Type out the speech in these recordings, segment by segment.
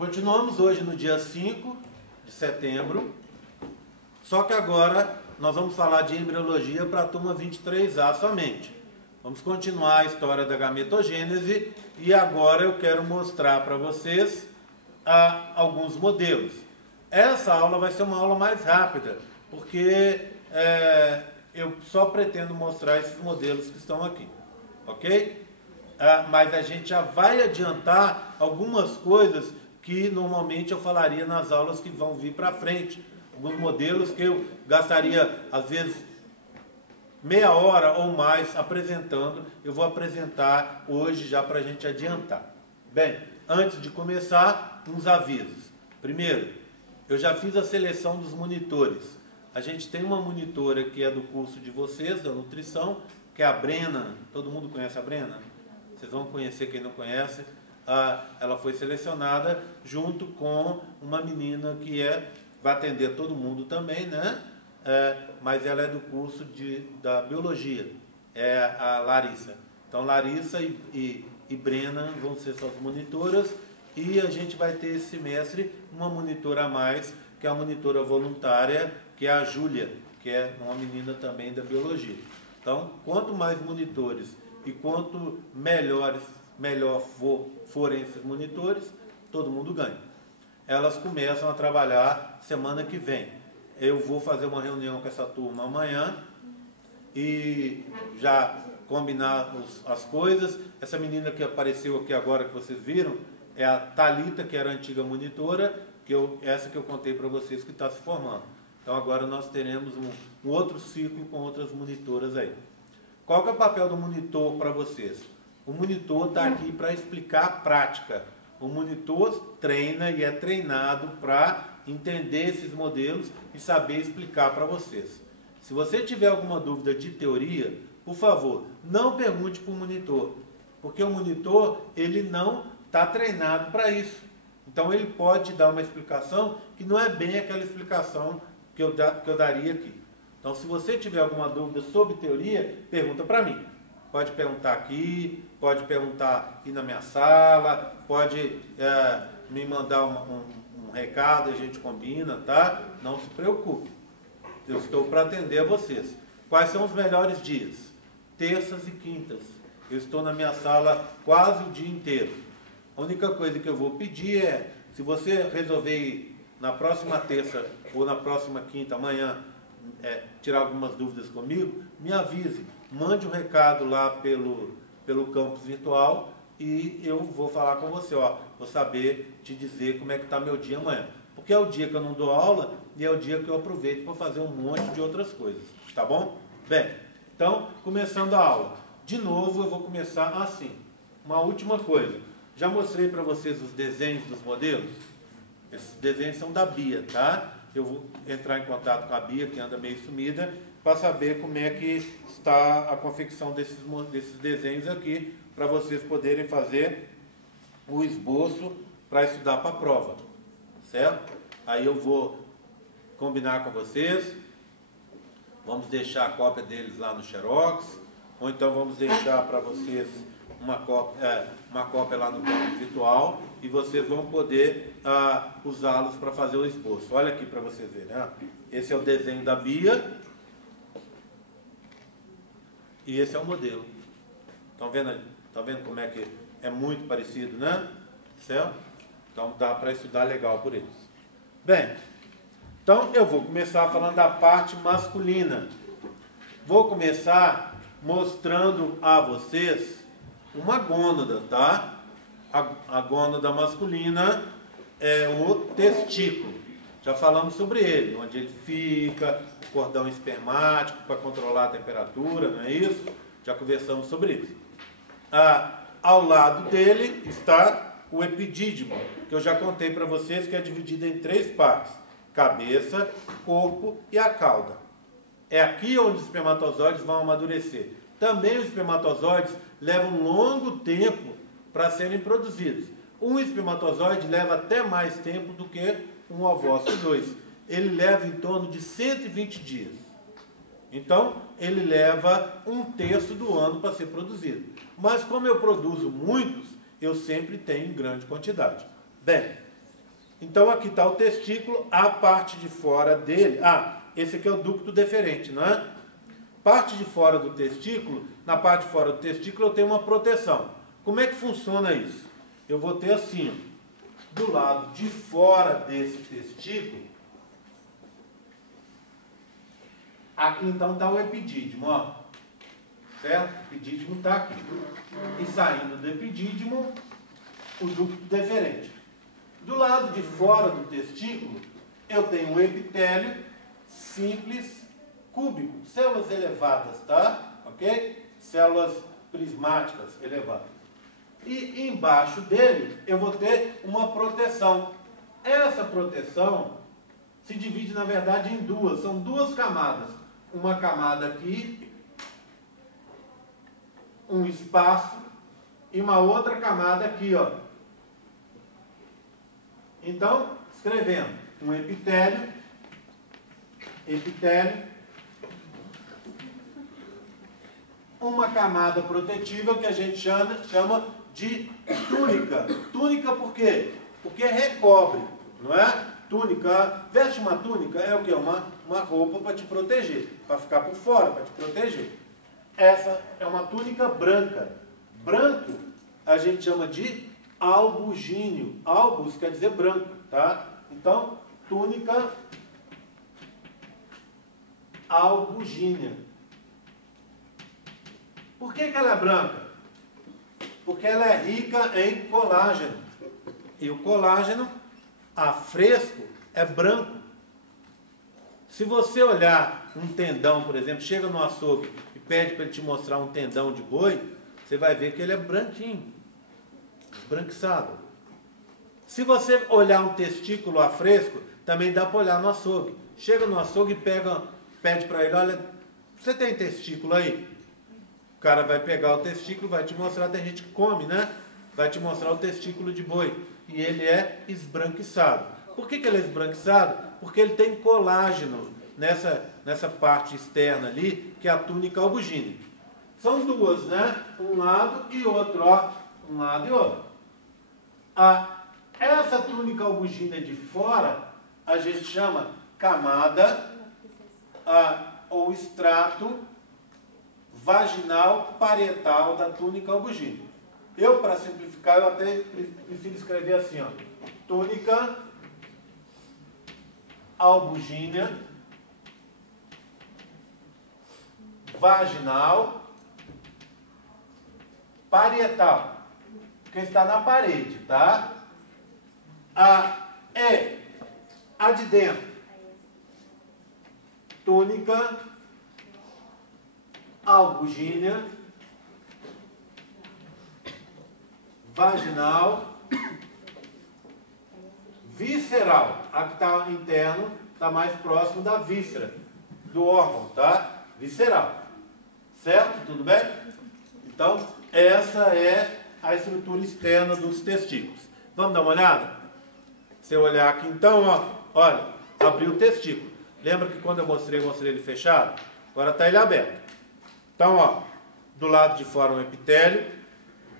Continuamos hoje no dia 5 de setembro, só que agora nós vamos falar de embriologia para a turma 23A somente. Vamos continuar a história da gametogênese e agora eu quero mostrar para vocês alguns modelos. Essa aula vai ser uma aula mais rápida, porque eu só pretendo mostrar esses modelos que estão aqui, ok? Mas a gente já vai adiantar algumas coisas que normalmente eu falaria nas aulas que vão vir para frente. Alguns modelos que eu gastaria, às vezes, meia hora ou mais apresentando, eu vou apresentar hoje já para a gente adiantar. Bem, antes de começar, uns avisos. Primeiro, eu já fiz a seleção dos monitores. A gente tem uma monitora que é do curso de vocês, da nutrição, que é a Brena. Todo mundo conhece a Brena? Vocês vão conhecer quem não conhece. Ela foi selecionada junto com uma menina que vai atender todo mundo também, né? Mas ela é do curso da biologia, é a Larissa. Então Larissa e Brena vão ser suas monitoras e a gente vai ter esse semestre uma monitora a mais, que é a monitora voluntária, que é a Júlia, que é uma menina também da biologia. Então, quanto mais monitores e quanto melhor forem esses monitores, todo mundo ganha. Elas começam a trabalhar semana que vem. Eu vou fazer uma reunião com essa turma amanhã e já combinar as coisas. Essa menina que apareceu aqui agora, que vocês viram, é a Thalita, que era a antiga monitora, essa que eu contei para vocês que está se formando. Então agora nós teremos um outro ciclo com outras monitoras aí. Qual que é o papel do monitor para vocês? O monitor está aqui para explicar a prática. O monitor treina e é treinado para entender esses modelos e saber explicar para vocês. Se você tiver alguma dúvida de teoria, por favor, não pergunte para o monitor, porque o monitor ele não está treinado para isso. Então ele pode dar uma explicação que não é bem aquela explicação que eu daria aqui. Então se você tiver alguma dúvida sobre teoria, pergunta para mim. Pode perguntar aqui, pode perguntar aqui na minha sala, pode me mandar um recado e a gente combina, tá? Não se preocupe. Eu estou para atender a vocês. Quais são os melhores dias? Terças e quintas. Eu estou na minha sala quase o dia inteiro. A única coisa que eu vou pedir é, se você resolver ir na próxima terça ou na próxima quinta, amanhã, tirar algumas dúvidas comigo, me avise. Mande um recado lá pelo campus virtual e eu vou falar com você, vou saber te dizer como é que está meu dia amanhã. Porque é o dia que eu não dou aula e é o dia que eu aproveito para fazer um monte de outras coisas, tá bom? Bem, então, começando a aula. De novo, eu vou começar assim. Uma última coisa. Já mostrei para vocês os desenhos dos modelos? Esses desenhos são da Bia, tá? Eu vou entrar em contato com a Bia, que anda meio sumida, para saber como é que está a confecção desses desenhos aqui, para vocês poderem fazer o esboço para estudar para a prova, certo? Aí eu vou combinar com vocês, vamos deixar a cópia deles lá no Xerox, ou então vamos deixar para vocês uma cópia lá no campo virtual e vocês vão poder usá-los para fazer o esboço. Olha aqui para vocês verem, né? Esse é o desenho da Bia. E esse é o modelo. Estão vendo como é que é muito parecido, né? Certo? Então dá para estudar legal por eles. Bem, então eu vou começar falando da parte masculina. Vou começar mostrando a vocês uma gônada, tá? A gônada masculina é o testículo. Já falamos sobre ele, onde ele fica, o cordão espermático para controlar a temperatura, não é isso? Já conversamos sobre isso. Ao lado dele está o epidídimo, que eu já contei para vocês que é dividido em 3 partes: cabeça, corpo e a cauda. É aqui onde os espermatozoides vão amadurecer. Também os espermatozoides levam um longo tempo para serem produzidos. Um espermatozoide leva até mais tempo do que um ovócito 2. Ele leva em torno de 120 dias. Então, ele leva 1/3 do ano para ser produzido. Mas como eu produzo muitos, eu sempre tenho em grande quantidade. Bem, Então aqui está o testículo, a parte de fora dele. Ah, esse aqui é o ducto deferente, não é? Parte de fora do testículo, na parte de fora do testículo eu tenho uma proteção. Como é que funciona isso? Eu vou ter assim, ó, do lado de fora desse testículo, aqui então está o epidídimo, ó. Certo? O epidídimo está aqui. E saindo do epidídimo, o ducto deferente. Do lado de fora do testículo, eu tenho um epitélio simples cúbico, células elevadas, tá? Ok? Células prismáticas elevadas. E embaixo dele, eu vou ter uma proteção. Essa proteção se divide, na verdade, em duas. São duas camadas. Uma camada aqui, um espaço, e uma outra camada aqui, ó. Então, escrevendo, um epitélio, uma camada protetiva que a gente chama de túnica. Túnica por quê? Porque recobre, não é? Túnica, veste uma túnica é o quê? Uma roupa para te proteger, para ficar por fora, para te proteger. Essa é uma túnica branca. Branco a gente chama de albugíneo. Albus quer dizer branco, tá? Então, túnica albugínea. Por que ela é branca? Porque ela é rica em colágeno. E o colágeno, a fresco, é branco. Se você olhar um tendão, por exemplo, chega no açougue e pede para ele te mostrar um tendão de boi, você vai ver que ele é branquinho, esbranquiçado. Se você olhar um testículo a fresco, também dá para olhar no açougue. Chega no açougue e pede para ele, olha, você tem testículo aí? O cara vai pegar o testículo, vai te mostrar, tem gente que come, né? Vai te mostrar o testículo de boi. E ele é esbranquiçado. Por que ele é esbranquiçado? Porque ele tem colágeno nessa parte externa ali, que é a túnica albugínea. São duas, né? Um lado e outro, ó. Um lado e outro. Essa túnica albugínea de fora, a gente chama camada ou extrato vaginal parietal da túnica albugínea. Eu, para simplificar, eu até prefiro escrever assim, ó. Túnica albugínea vaginal parietal, porque está na parede, tá? A de dentro, túnica albugínea vaginal visceral. A que está interno está mais próximo da víscera, do órgão, tá? Visceral. Certo? Tudo bem? Então, essa é a estrutura externa dos testículos. Vamos dar uma olhada? Se eu olhar aqui, então, ó, olha, abriu o testículo. Lembra que quando eu mostrei ele fechado? Agora está ele aberto. Então, ó, do lado de fora um epitélio,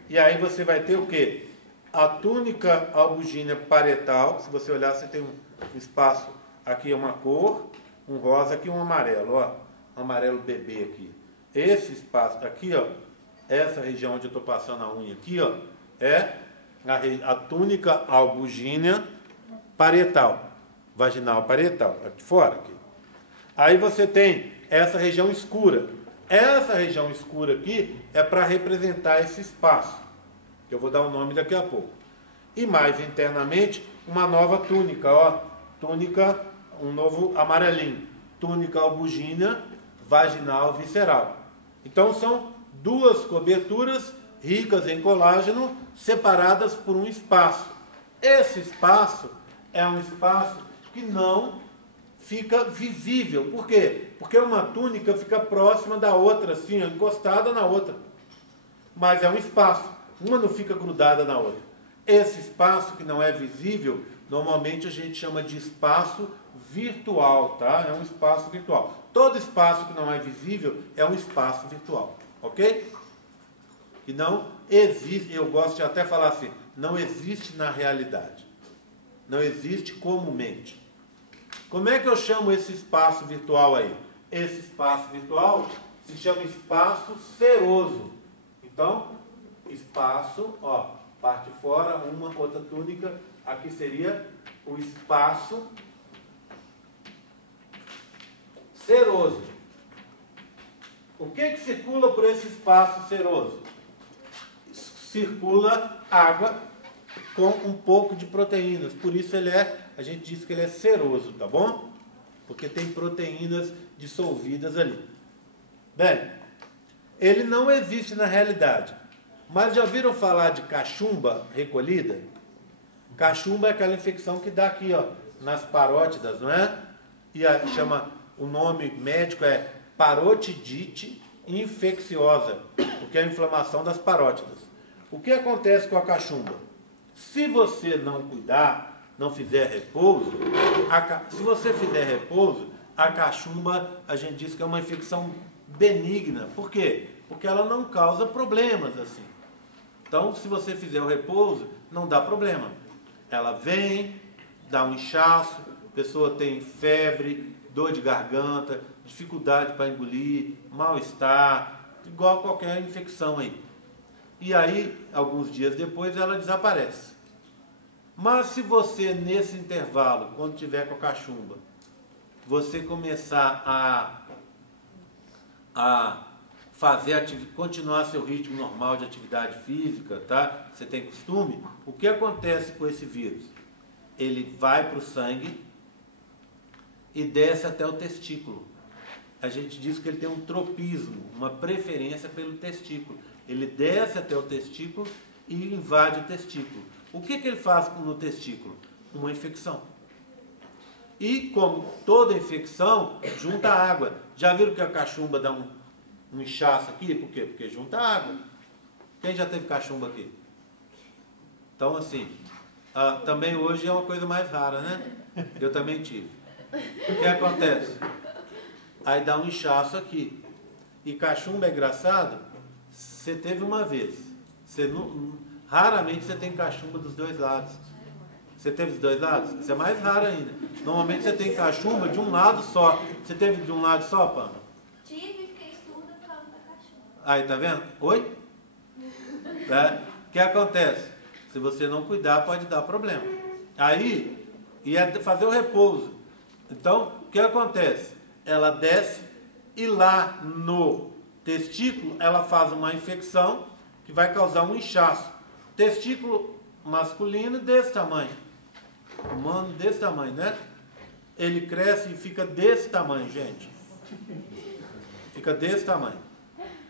e aí você vai ter o quê? A túnica albugínea parietal. Se você olhar, você tem um espaço, aqui é uma cor, um rosa, aqui um amarelo, ó, um amarelo bebê aqui. Esse espaço aqui, ó, essa região onde eu estou passando a unha aqui, ó, é a túnica albugínea parietal, vaginal parietal, aqui fora. Aqui. Aí você tem essa região escura. Essa região escura aqui é para representar esse espaço, que eu vou dar o nome daqui a pouco. E mais internamente, uma nova túnica, ó, túnica, um novo amarelinho, túnica albugínea vaginal visceral. Então são duas coberturas ricas em colágeno, separadas por um espaço. Esse espaço é um espaço que não fica visível. Por quê? Porque uma túnica fica próxima da outra, assim, encostada na outra. Mas é um espaço. Uma não fica grudada na outra. Esse espaço que não é visível, normalmente a gente chama de espaço virtual, tá? É um espaço virtual. Todo espaço que não é visível é um espaço virtual, ok? Que não existe, eu gosto de até falar assim, não existe na realidade. não existe comumente. Como é que eu chamo esse espaço virtual aí? Esse espaço virtual se chama espaço seroso. Então, espaço, ó, parte fora, uma, outra túnica, aqui seria o espaço seroso. O que circula por esse espaço seroso? Circula água com um pouco de proteínas, por isso a gente diz que ele é seroso, tá bom? Porque tem proteínas dissolvidas ali. Bem, ele não existe na realidade, mas já ouviram falar de cachumba recolhida? Cachumba é aquela infecção que dá aqui, ó, nas parótidas, não é? E o nome médico é parotidite infecciosa, porque é a inflamação das parótidas. O que acontece com a cachumba? Se você não cuidar, não fizer repouso, se você fizer repouso, a cachumba, a gente diz que é uma infecção benigna. Por quê? Porque ela não causa problemas assim. Então, se você fizer o repouso, não dá problema. Ela vem, dá um inchaço, a pessoa tem febre, dor de garganta, dificuldade para engolir, mal-estar, igual qualquer infecção aí. E aí, alguns dias depois, ela desaparece. Mas se você, nesse intervalo, quando tiver com a cachumba, você começar a continuar seu ritmo normal de atividade física, tá? Você tem costume, o que acontece com esse vírus? Ele vai para o sangue e desce até o testículo. A gente diz que ele tem um tropismo, uma preferência pelo testículo. Ele desce até o testículo e invade o testículo. O que ele faz no testículo? Uma infecção. E como toda infecção, junta água. Já viram que a cachumba dá um inchaço aqui? Por quê? Porque junta água. Quem já teve cachumba aqui? Então, assim, também hoje é uma coisa mais rara, né? Eu também tive. O que acontece? Aí dá um inchaço aqui. E cachumba é engraçado, você teve uma vez. Raramente você tem cachumba dos dois lados. Você teve dos dois lados? Isso é mais raro ainda. Normalmente você tem cachumba de um lado só. Você teve de um lado só, Pamela? Tive e fiquei surda por causa da cachumba. Aí, tá vendo? Oi? Tá? O que acontece? Se você não cuidar, pode dar problema. Aí, fazer o repouso. Então, o que acontece? Ela desce e lá no testículo ela faz uma infecção que vai causar um inchaço. Testículo masculino desse tamanho. Humano desse tamanho, né? Ele cresce e fica desse tamanho, gente. Fica desse tamanho.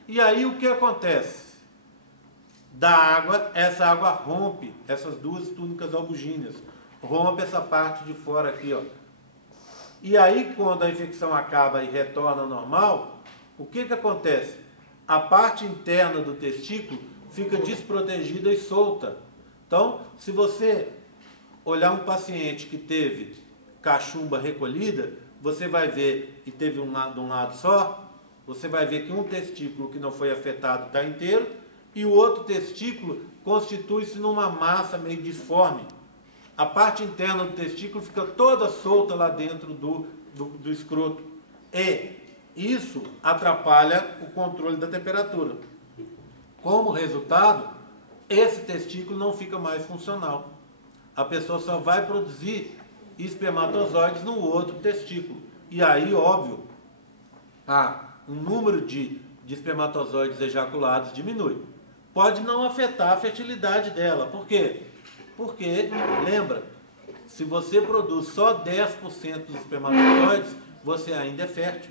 E aí o que acontece? Da água, essa água rompe essas duas túnicas albuginas. Rompe essa parte de fora aqui, ó. E aí, quando a infecção acaba e retorna ao normal, o que acontece? A parte interna do testículo fica desprotegida e solta. Então, se você olhar um paciente que teve cachumba recolhida, você vai ver, e teve de um lado só, você vai ver que um testículo que não foi afetado está inteiro, e o outro testículo constitui-se numa massa meio disforme. A parte interna do testículo fica toda solta lá dentro do escroto. E isso atrapalha o controle da temperatura. Como resultado, esse testículo não fica mais funcional. A pessoa só vai produzir espermatozoides no outro testículo. E aí, óbvio, o número de espermatozoides ejaculados diminui. Pode não afetar a fertilidade dela. Por quê? Porque, lembra, se você produz só 10% dos espermatozoides, você ainda é fértil.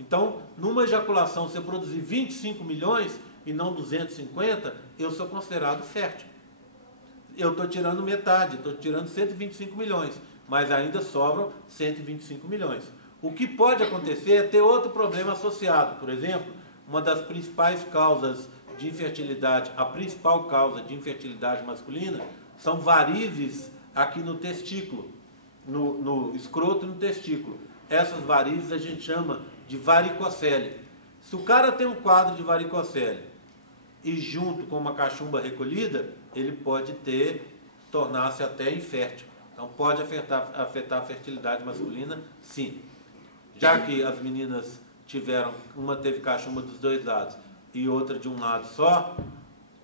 Então, numa ejaculação, se eu produzir 25 milhões e não 250, eu sou considerado fértil. Eu estou tirando metade, estou tirando 125 milhões, mas ainda sobram 125 milhões. O que pode acontecer é ter outro problema associado. Por exemplo, uma das principais causas de infertilidade, a principal causa de infertilidade masculina, são varizes aqui no testículo, no escroto e no testículo. Essas varizes a gente chama de varicocele. Se o cara tem um quadro de varicocele e junto com uma cachumba recolhida, ele pode tornar-se até infértil. Então pode afetar a fertilidade masculina, sim. Já que as meninas uma teve cachumba dos dois lados e outra de um lado só,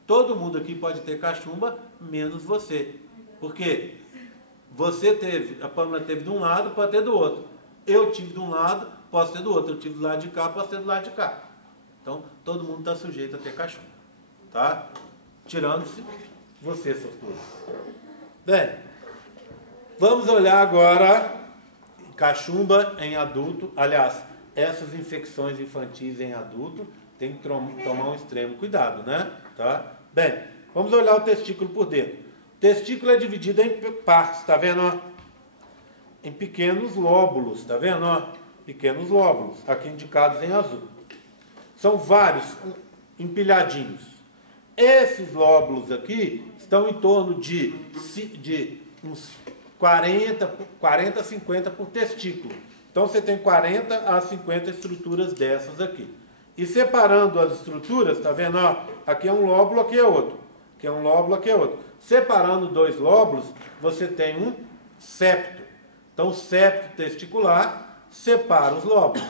todo mundo aqui pode ter cachumba, menos você. Por quê? A Pâmela teve de um lado, pode ter do outro. Eu tive de um lado, posso ter do outro. Eu tive do lado de cá, posso ter do lado de cá. Então, todo mundo está sujeito a ter cachumba. Tá? Tirando-se você, sortudo. Bem, vamos olhar agora cachumba em adulto. Aliás, essas infecções infantis em adulto, tem que tomar um extremo cuidado, né? Tá? Bem, vamos olhar o testículo por dentro. O testículo é dividido em partes, tá vendo? Ó? Em pequenos lóbulos, tá vendo? Ó? Pequenos lóbulos, aqui indicados em azul. São vários empilhadinhos. Esses lóbulos aqui estão em torno de uns 40 a 50 por testículo. Então você tem 40 a 50 estruturas dessas aqui. E separando as estruturas, tá vendo? Ó, aqui é um lóbulo, aqui é outro. Aqui é um lóbulo, aqui é outro. Separando dois lóbulos, você tem um septo. Então, o septo testicular separa os lóbulos.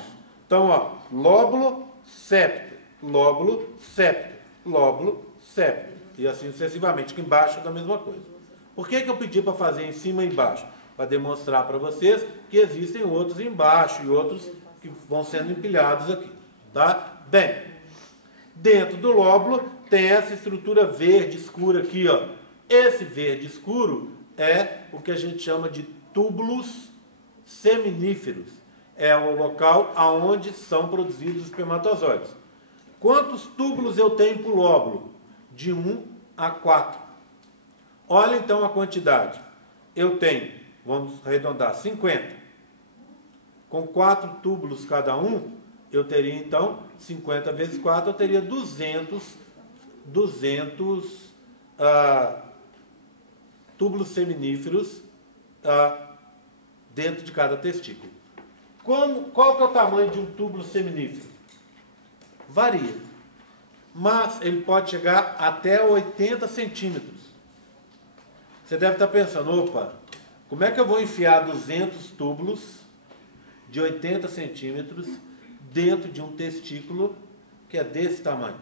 Então, ó, lóbulo, septo, lóbulo, septo, lóbulo, septo. E assim sucessivamente, aqui embaixo é a mesma coisa. Por que eu pedi para fazer em cima e embaixo? Para demonstrar para vocês que existem outros embaixo e outros que vão sendo empilhados aqui. Tá? Bem, dentro do lóbulo tem essa estrutura verde escura aqui, ó. Esse verde escuro é o que a gente chama de túbulos seminíferos. É o local aonde são produzidos os espermatozoides. Quantos túbulos eu tenho por lóbulo? De 1 a 4. Olha então a quantidade. Eu tenho, vamos arredondar, 50. Com 4 túbulos cada um, eu teria então 50 vezes 4, eu teria 200 túbulos seminíferos dentro de cada testículo. Qual que é o tamanho de um túbulo seminífero? Varia. Mas ele pode chegar até 80 centímetros. Você deve estar pensando, opa, como é que eu vou enfiar 200 túbulos de 80 centímetros dentro de um testículo que é desse tamanho?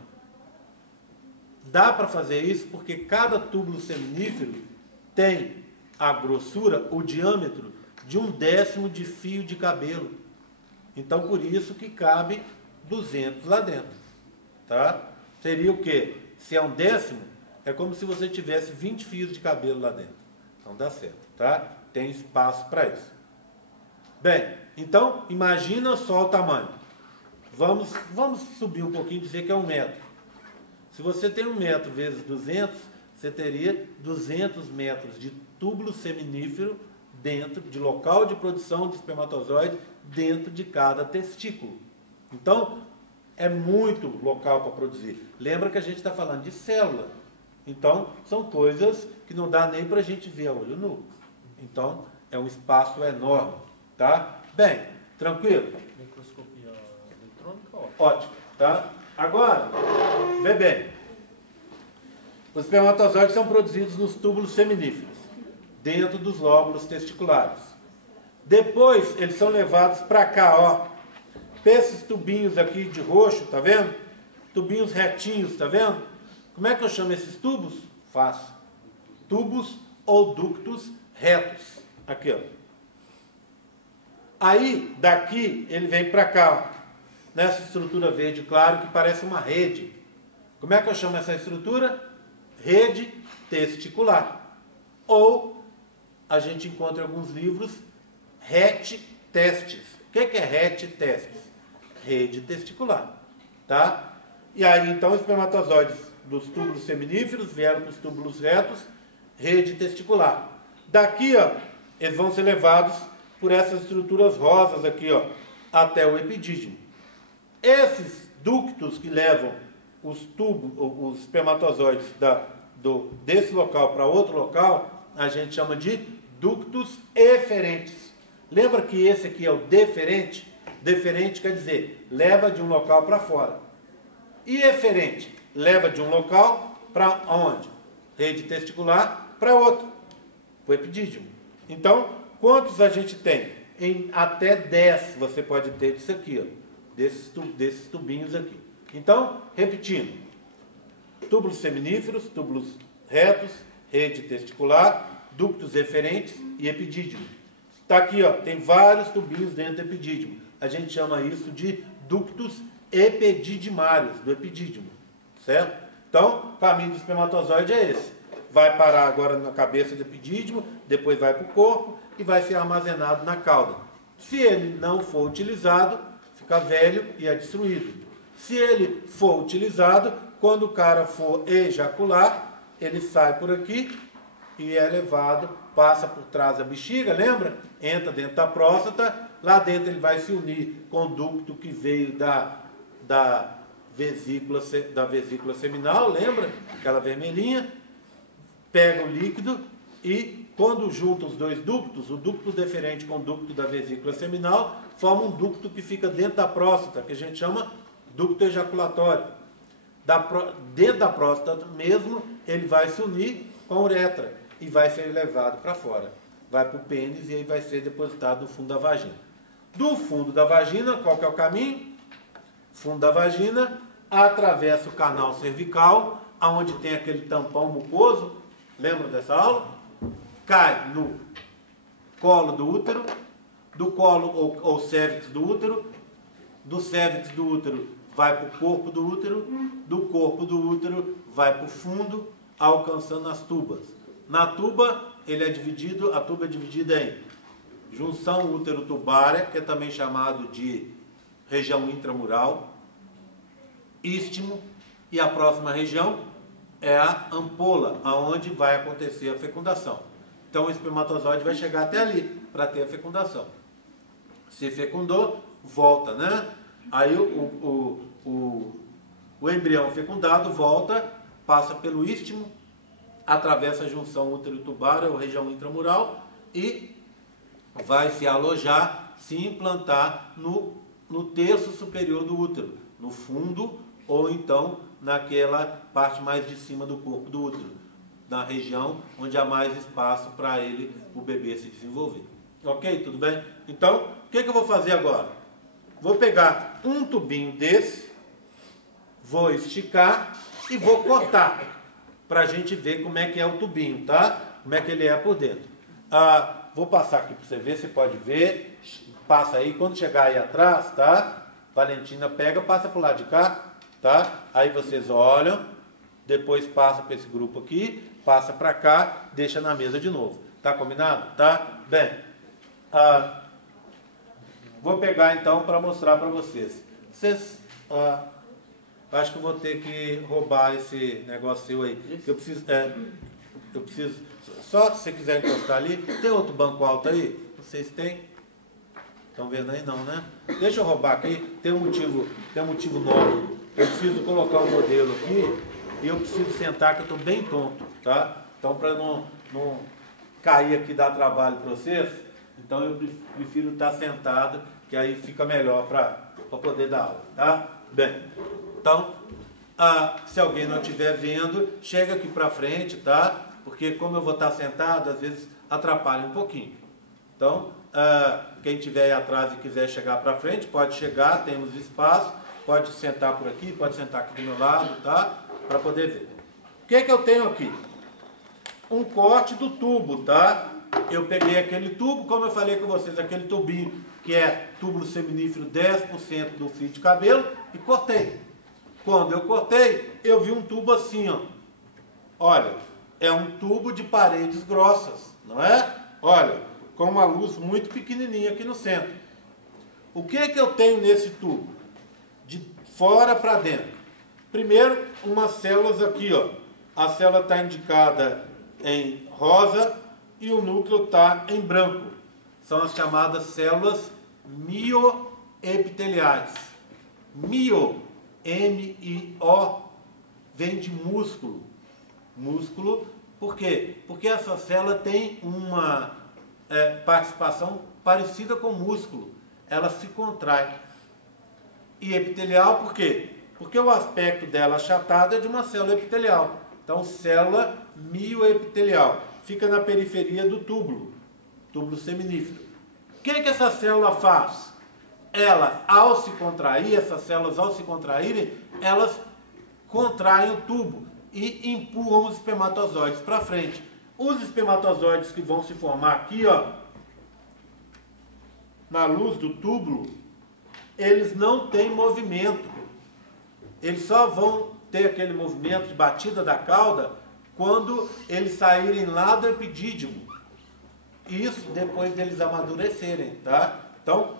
Dá para fazer isso porque cada túbulo seminífero tem a grossura, o diâmetro de 1/10 de fio de cabelo. Então, por isso que cabe 200 lá dentro. Tá? Seria o quê? Se é 1/10, é como se você tivesse 20 fios de cabelo lá dentro. Então, dá certo. Tá? Tem espaço para isso. Bem, então, imagina só o tamanho. Vamos subir um pouquinho e dizer que é 1 metro. Se você tem 1 metro vezes 200, você teria 200 metros de túbulo seminífero dentro de local de produção de espermatozoide dentro de cada testículo. Então, é muito local para produzir. Lembra que a gente está falando de célula. Então, são coisas que não dá nem para a gente ver a olho nu. Então, é um espaço enorme. Tá? Bem, tranquilo? Microscopia eletrônica, ótimo. Tá? Agora, vê bem. Os espermatozoides são produzidos nos túbulos seminíferos, dentro dos lóbulos testiculares. Depois, eles são levados para cá, ó. Esses tubinhos aqui de roxo, tá vendo? Tubinhos retinhos, tá vendo? Como é que eu chamo esses tubos? Fácil. Tubos ou ductos retos. Aqui, ó. Aí, daqui, ele vem para cá, ó. Nessa estrutura verde claro que parece uma rede. Como é que eu chamo essa estrutura? Rede testicular. Ou, a gente encontra em alguns livros, rete-testes. O que é rete-testes? Rede testicular. Tá? E aí, então, os espermatozoides dos túbulos seminíferos vieram para os túbulos retos, rede testicular. Daqui, ó, eles vão ser levados por essas estruturas rosas aqui, ó, até o epidídimo. Esses ductos que levam os espermatozoides desse local para outro local, a gente chama de ductos eferentes. Lembra que esse aqui é o deferente? Deferente quer dizer, leva de um local para fora. E eferente, leva de um local para onde? Rede testicular para outro, para o epidídimo. Então, quantos a gente tem? Em até 10 você pode ter disso aqui, ó, desses tubinhos aqui. Então, repetindo, túbulos seminíferos, túbulos retos, rede testicular, ductos eferentes e epidídimo. Está aqui, ó, tem vários tubinhos dentro do epidídimo. A gente chama isso de ductos epididimários, do epidídimo, certo? Então, o caminho do espermatozoide é esse. Vai parar agora na cabeça do epidídimo, depois vai para o corpo e vai ser armazenado na cauda. Se ele não for utilizado, fica velho e é destruído. Se ele for utilizado, quando o cara for ejacular, ele sai por aqui e é levado, passa por trás da bexiga, lembra? Entra dentro da próstata, lá dentro ele vai se unir com o ducto que veio da vesícula seminal, lembra? Aquela vermelhinha, pega o líquido e quando junta os dois ductos, o ducto deferente com o ducto da vesícula seminal, forma um ducto que fica dentro da próstata, que a gente chama ducto ejaculatório. Dentro da próstata mesmo, ele vai se unir com a uretra e vai ser levado para fora. Vai para o pênis e aí vai ser depositado no fundo da vagina. Do fundo da vagina, qual que é o caminho? Fundo da vagina, atravessa o canal cervical, aonde tem aquele tampão mucoso, lembra dessa aula? Cai no colo do útero, do colo ou cérvix do útero, do cérvix do útero vai para o corpo do útero, do corpo do útero vai para o fundo, alcançando as tubas. Na tuba, a tuba é dividida em junção útero-tubária, que é também chamado de região intramural, istmo, e a próxima região é a ampola, aonde vai acontecer a fecundação. Então o espermatozoide vai chegar até ali para ter a fecundação. Se fecundou, volta, né? Aí o embrião fecundado volta, passa pelo istmo, atravessa a junção útero-tubária ou região intramural e vai se alojar, se implantar no terço superior do útero, no fundo ou então naquela parte mais de cima do corpo do útero, na região onde há mais espaço para o bebê se desenvolver. Ok? Tudo bem? Então, o que eu vou fazer agora? Vou pegar um tubinho desse, vou esticar e vou cortar, para a gente ver como é que é o tubinho, tá? Como é que ele é por dentro. Vou passar aqui para você ver, você pode ver. Passa aí, quando chegar aí atrás, tá? Valentina pega, passa para o lado de cá, tá? Aí vocês olham, depois passa para esse grupo aqui, passa para cá, deixa na mesa de novo. Tá combinado? Tá? Bem, vou pegar então para mostrar para vocês. Acho que eu vou ter que roubar esse negócio seu aí. Eu preciso. Só se você quiser encostar ali. Tem outro banco alto aí? Vocês têm? Estão vendo aí? Não, né? Deixa eu roubar aqui. Tem um motivo novo. Eu preciso colocar um modelo aqui e eu preciso sentar, que eu estou bem tonto, tá? Então, para não cair aqui e dar trabalho para vocês, então eu prefiro estar sentado, que aí fica melhor para poder dar aula, tá? Bem, então, se alguém não estiver vendo, chega aqui para frente, tá? Porque como eu vou estar sentado, às vezes atrapalha um pouquinho. Então, quem estiver aí atrás e quiser chegar para frente, pode chegar, temos espaço, pode sentar por aqui, pode sentar aqui do meu lado, tá? Para poder ver. O que eu tenho aqui? Um corte do tubo, tá? Eu peguei aquele tubo, como eu falei com vocês, aquele tubinho que é túbulo seminífero 10% do fio de cabelo, e cortei. Quando eu cortei, eu vi um tubo assim, ó. Olha, é um tubo de paredes grossas, não é? Olha, com uma luz muito pequenininha aqui no centro. O que eu tenho nesse tubo? De fora para dentro. Primeiro, umas células aqui, ó. A célula está indicada em rosa e o núcleo está em branco. São as chamadas células mioepiteliais. Mio, M-I-O, vem de músculo. Músculo, por quê? Porque essa célula tem uma participação parecida com músculo. Ela se contrai. E epitelial, por quê? Porque o aspecto dela achatado é de uma célula epitelial. Então, célula mioepitelial. Fica na periferia do túbulo. túbulo seminífero. O que que essa célula faz? Ela, ao se contrair, essas células ao se contraírem, elas contraem o tubo e empurram os espermatozoides para frente. Os espermatozoides que vão se formar aqui, ó, na luz do túbulo, eles não têm movimento. Eles só vão ter aquele movimento de batida da cauda quando eles saírem lá do epidídimo. Isso depois deles amadurecerem, tá? Então,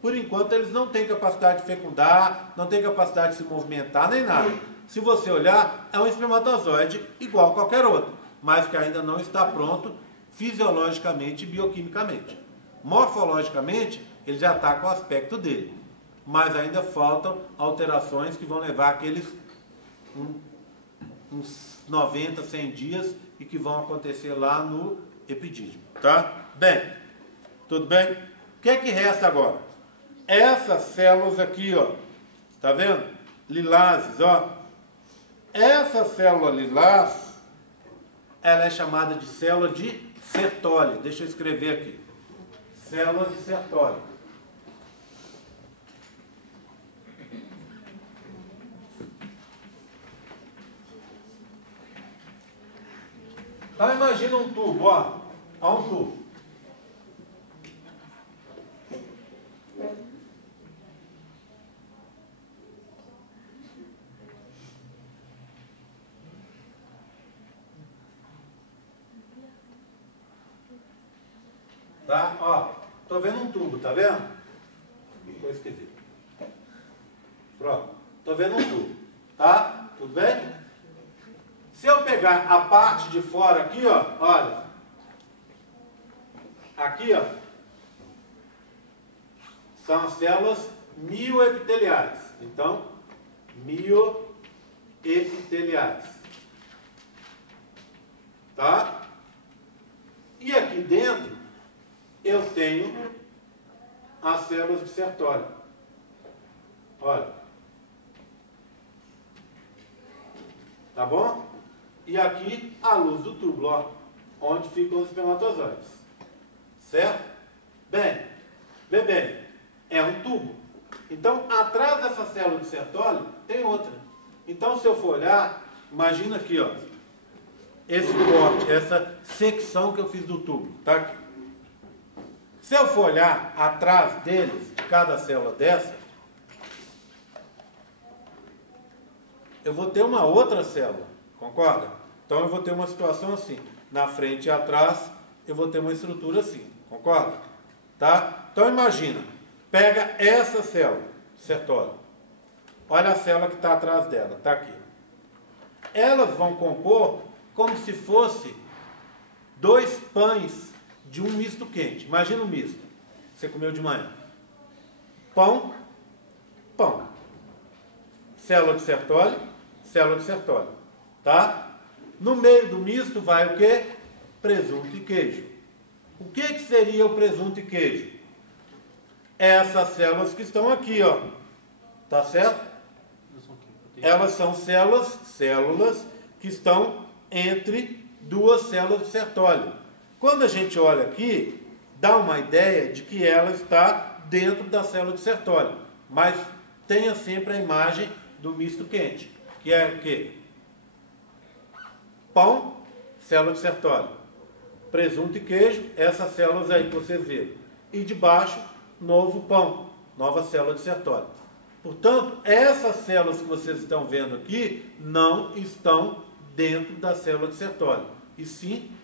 por enquanto, eles não têm capacidade de fecundar, não têm capacidade de se movimentar, nem nada. Se você olhar, é um espermatozoide igual a qualquer outro, mas que ainda não está pronto fisiologicamente e bioquimicamente. Morfologicamente, ele já está com o aspecto dele, mas ainda faltam alterações que vão levar aqueles uns 90, 100 dias e que vão acontecer lá no epidídimo, tá? Bem, tudo bem? O que é que resta agora? Essas células aqui, ó, tá vendo? Lilases, ó. Essa célula lilás, ela é chamada de célula de Sertoli. Deixa eu escrever aqui. Célula de Sertoli. Então imagina um tubo, ó. Há um tubo. Tá? Ó, tô vendo um tubo, tá vendo? Ficou esquisito. Pronto. Tô vendo um tubo. Tá? Tudo bem? Se eu pegar a parte de fora aqui, ó, olha. Aqui, ó. São as células mioepiteliais. Então, mioepiteliais. Tá? E aqui dentro, eu tenho as células de Sertoli. Olha. Tá bom? E aqui a luz do túbulo, ó, onde ficam os espermatozoides. Certo? Bem, vê bem, é um tubo. Então, atrás dessa célula de Sertoli, tem outra. Então, se eu for olhar, imagina aqui, ó, esse corte, essa secção que eu fiz do tubo. Tá aqui. Se eu for olhar atrás deles, de cada célula dessa, eu vou ter uma outra célula, concorda? Então eu vou ter uma situação assim, na frente e atrás eu vou ter uma estrutura assim, concorda? Tá? Então imagina, pega essa célula, Sertoli, olha a célula que está atrás dela, está aqui. Elas vão compor como se fosse 2 pães de um misto quente. Imagina um misto. Você comeu de manhã. Pão, pão. Célula de Sertoli, célula de Sertoli. Tá? No meio do misto vai o quê? Presunto e queijo. O que seria o presunto e queijo? Essas células que estão aqui, ó. Tá certo? Elas são células que estão entre 2 células de Sertoli. Quando a gente olha aqui, dá uma ideia de que ela está dentro da célula de Sertoli. Mas tenha sempre a imagem do misto quente, que é o quê? Pão, célula de Sertoli. Presunto e queijo, essas células aí que vocês viram. E debaixo, novo pão, nova célula de Sertoli. Portanto, essas células que vocês estão vendo aqui não estão dentro da célula de Sertoli, e sim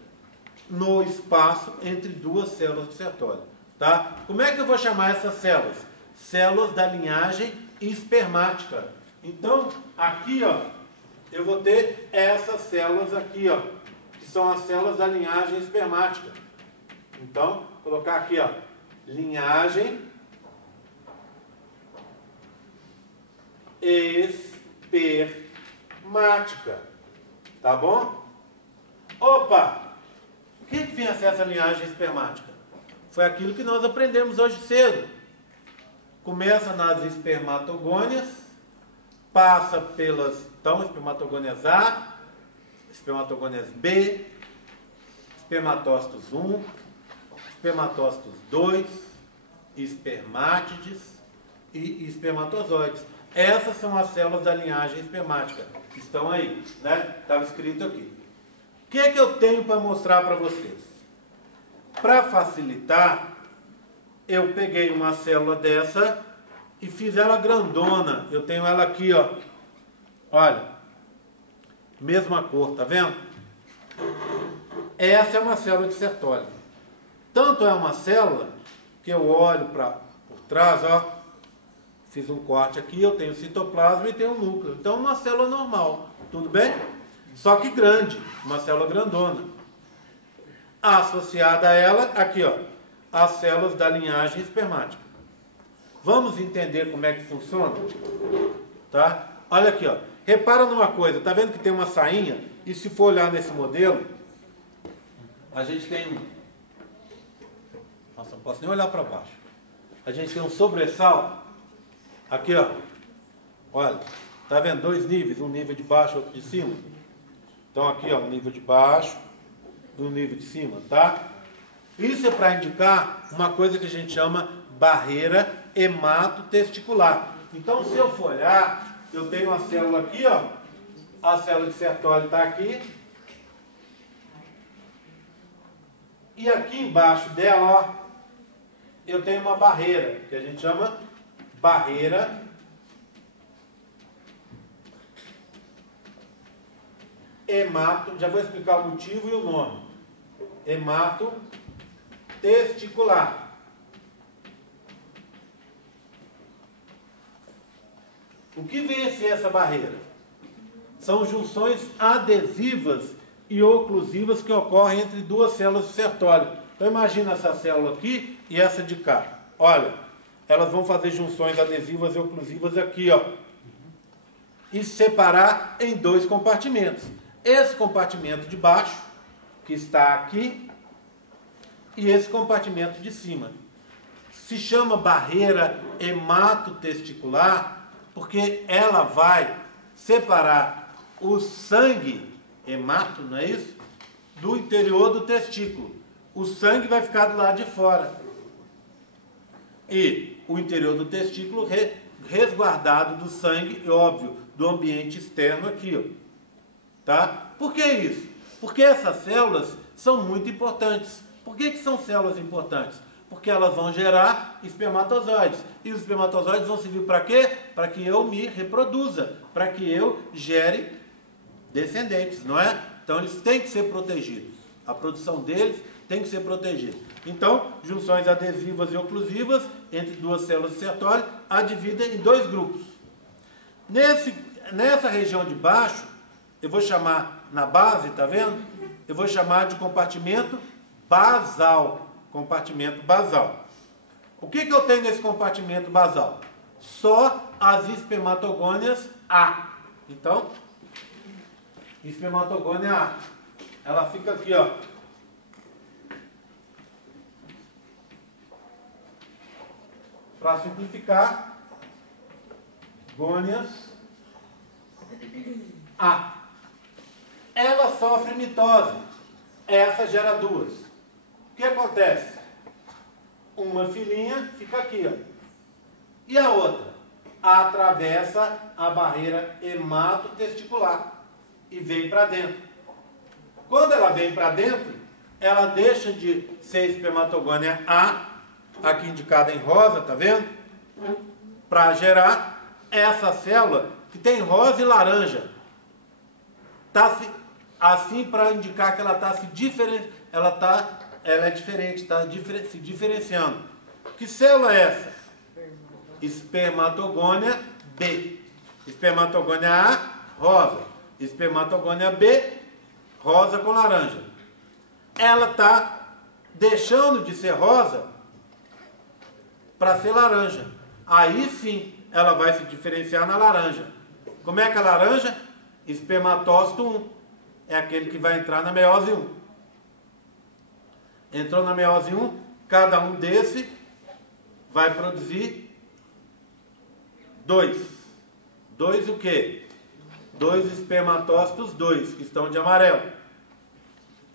no espaço entre 2 células de Sertoli. Tá? Como é que eu vou chamar essas células? Células da linhagem espermática. Então, aqui, ó, eu vou ter essas células aqui, ó, que são as células da linhagem espermática. Então, vou colocar aqui, ó, linhagem espermática. Tá bom? Opa! O que vem a ser essa linhagem espermática? Foi aquilo que nós aprendemos hoje cedo. Começa nas espermatogônias, passa pelas, então, espermatogônias A, espermatogônias B, espermatócitos 1, espermatócitos 2, espermátides e espermatozoides. Essas são as células da linhagem espermática. Estão aí, né? Estava escrito aqui. O que é que eu tenho para mostrar para vocês? Para facilitar, eu peguei uma célula dessa e fiz ela grandona. Eu tenho ela aqui, ó. Olha, mesma cor, tá vendo? Essa é uma célula de Sertoli. Tanto é uma célula que eu olho por trás, ó. Fiz um corte aqui, eu tenho citoplasma e tenho um núcleo. Então, uma célula normal, tudo bem? Só que grande, uma célula grandona. Associada a ela, aqui, ó, as células da linhagem espermática. Vamos entender como é que funciona? Tá? Olha aqui, ó. Repara numa coisa, tá vendo que tem uma sainha? E se for olhar nesse modelo, a gente tem Nossa, não posso nem olhar para baixo. A gente tem um sobressalto. Aqui, ó. Olha, tá vendo? 2 níveis, um nível de baixo e outro de cima. Então aqui, ó, um nível de baixo e um nível de cima, tá? Isso é para indicar uma coisa que a gente chama barreira hematotesticular. Então, se eu for olhar, eu tenho uma célula aqui, ó. A célula de Sertoli está aqui. E aqui embaixo dela, ó, eu tenho uma barreira, que a gente chama barreira já vou explicar o motivo e o nome. Hematotesticular. O que vem a ser essa barreira? São junções adesivas e oclusivas que ocorrem entre duas células de Sertoli. Então imagina essa célula aqui e essa de cá. Olha, elas vão fazer junções adesivas e oclusivas aqui, ó. E separar em 2 compartimentos. Esse compartimento de baixo, que está aqui, e esse compartimento de cima. Se chama barreira hematotesticular porque ela vai separar o sangue, hemato, não é isso? Do interior do testículo. O sangue vai ficar do lado de fora. E o interior do testículo resguardado do sangue, óbvio, do ambiente externo aqui, ó. Tá? Por que isso? Porque essas células são muito importantes. Por que são células importantes? Porque elas vão gerar espermatozoides. E os espermatozoides vão servir para quê? Para que eu me reproduza, para que eu gere descendentes, não é? Então eles têm que ser protegidos. A produção deles tem que ser protegida. Então, junções adesivas e oclusivas entre duas células de Sertoli a dividem em 2 grupos. Nessa região de baixo, eu vou chamar na base, tá vendo? Eu vou chamar de compartimento basal. Compartimento basal. O que eu tenho nesse compartimento basal? Só as espermatogônias A. Então, espermatogônia A. Ela fica aqui, ó. Para simplificar, gônias A. Ela sofre mitose. Essa gera 2. O que acontece? Uma filhinha fica aqui, ó. E a outra? Atravessa a barreira hematotesticular e vem para dentro. Quando ela vem para dentro, ela deixa de ser espermatogônia A, aqui indicada em rosa, tá vendo? Para gerar essa célula que tem rosa e laranja. Tá assim para indicar que ela está se diferenciando. Ela é diferente, está se diferenciando. Que célula é essa? Espermatogônia B. Espermatogônia A, rosa. Espermatogônia B, rosa com laranja. Ela está deixando de ser rosa para ser laranja. Aí sim, ela vai se diferenciar na laranja. Como é que é a laranja? Espermatócito 1. É aquele que vai entrar na meiose 1. Entrou na meiose 1, cada um desse vai produzir 2. 2 o quê? 2 espermatócitos 2, que estão de amarelo.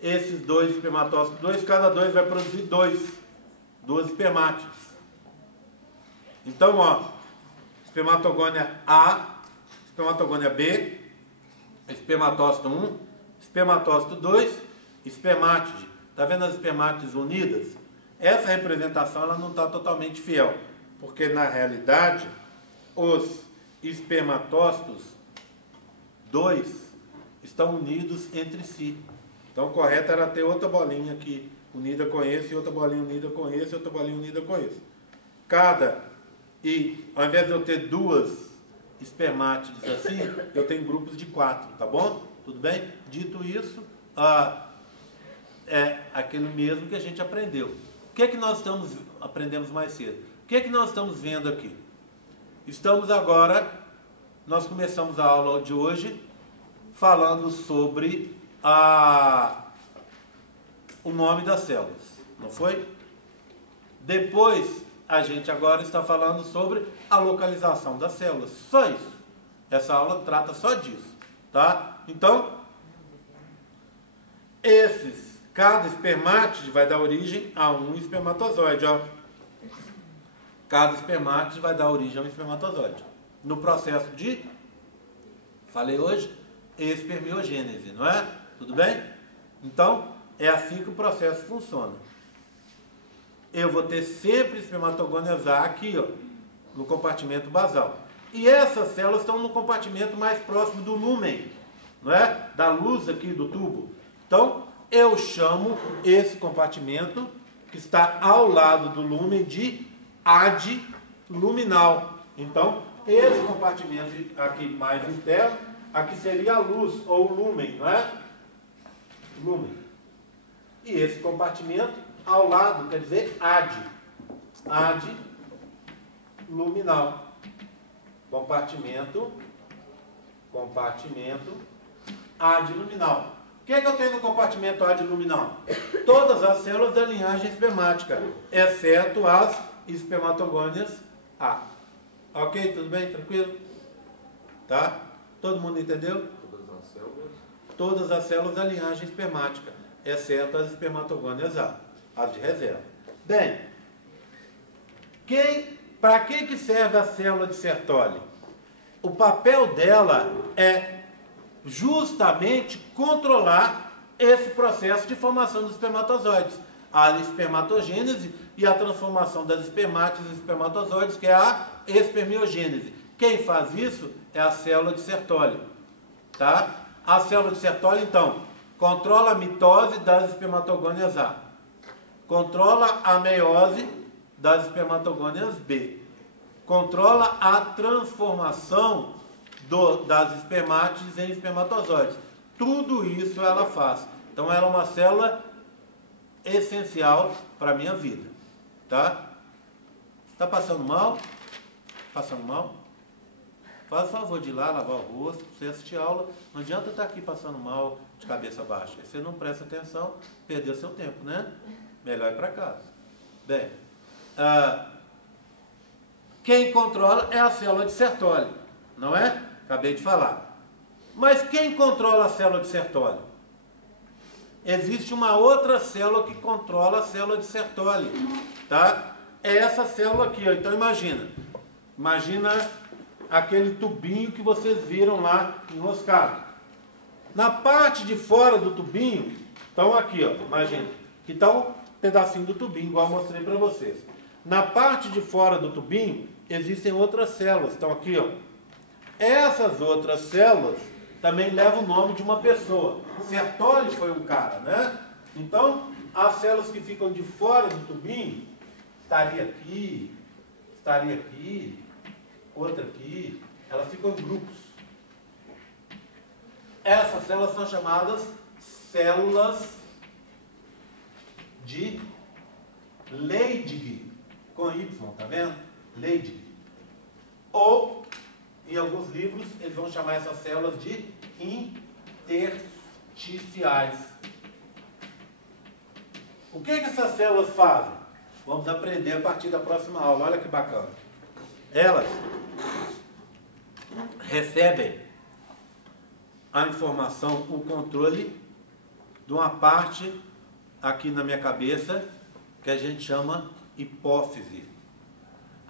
esses dois espermatócitos, cada dois vai produzir duas espermátides. Então, ó, espermatogônia A, espermatogônia B, espermatócito 1, espermatócito 2, espermátide. Está vendo as espermátides unidas? Essa representação ela não está totalmente fiel, porque na realidade os espermatócitos 2 estão unidos entre si. Então, o correto era ter outra bolinha aqui unida com esse, e outra bolinha unida com esse, e outra bolinha unida com esse. E ao invés de eu ter duas espermátides assim, eu tenho grupos de 4, tá bom? Tudo bem? Dito isso, é aquele mesmo que a gente aprendeu. O que é que nós aprendemos mais cedo? O que é que nós estamos vendo aqui? Nós começamos a aula de hoje falando sobre o nome das células, não foi? Depois, a gente agora está falando sobre a localização das células, só isso. Essa aula trata só disso, tá? Então, cada espermátide vai dar origem a um espermatozoide, ó. Cada espermátide vai dar origem a um espermatozoide. No processo de, falei hoje, espermiogênese, não é? Tudo bem? Então, é assim que o processo funciona. Eu vou ter sempre espermatogônias A aqui, ó, no compartimento basal. E essas células estão no compartimento mais próximo do lúmen, não é? Da luz aqui do tubo. Então, eu chamo esse compartimento que está ao lado do lúmen de adluminal. Então, esse compartimento aqui mais interno, aqui seria a luz, ou lúmen, não é? Lúmen. E esse compartimento ao lado, quer dizer, adluminal. Compartimento adluminal. O que é que eu tenho no compartimento adluminal? Todas as células da linhagem espermática, exceto as espermatogônias A. Ok? Tudo bem? Tranquilo? Tá? Todo mundo entendeu? Todas as células da linhagem espermática, exceto as espermatogônias A, as de reserva. Bem, para que serve a célula de Sertoli? O papel dela é justamente controlar esse processo de formação dos espermatozoides, a espermatogênese e a transformação das espermátides em espermatozoides, que é a espermiogênese. Quem faz isso é a célula de Sertoli, tá? A célula de Sertoli, então, controla a mitose das espermatogônias A, controla a meiose das espermatogônias B, controla a transformação das espermátides em espermatozoides. Tudo isso ela faz. Então, ela é uma célula essencial para a minha vida, tá? Está passando mal? Passando mal? Faz o favor de ir lá, lavar o rosto, você assistir a aula. Não adianta estar aqui passando mal, de cabeça baixa. Você não presta atenção, perdeu seu tempo, né? Melhor ir para casa. Bem, quem controla é a célula de Sertoli, não é? Acabei de falar. Mas quem controla a célula de Sertoli? Existe uma outra célula que controla a célula de Sertoli, tá? É essa célula aqui, ó. Então imagina aquele tubinho que vocês viram lá enroscado. Na parte de fora do tubinho, então aqui, ó, imagina, que está um pedacinho do tubinho, igual eu mostrei para vocês. Na parte de fora do tubinho, existem outras células, estão aqui, ó. Essas outras células também levam o nome de uma pessoa. Sertoli foi um cara, né? Então, as células que ficam de fora do tubinho, estaria aqui, outra aqui, elas ficam em grupos. Essas células são chamadas células de Leydig, com Y, tá vendo? Leydig. Ou, em alguns livros, eles vão chamar essas células de intersticiais. O que essas células fazem? Vamos aprender a partir da próxima aula. Olha que bacana. Elas recebem a informação, o controle de uma parte aqui na minha cabeça que a gente chama hipófise.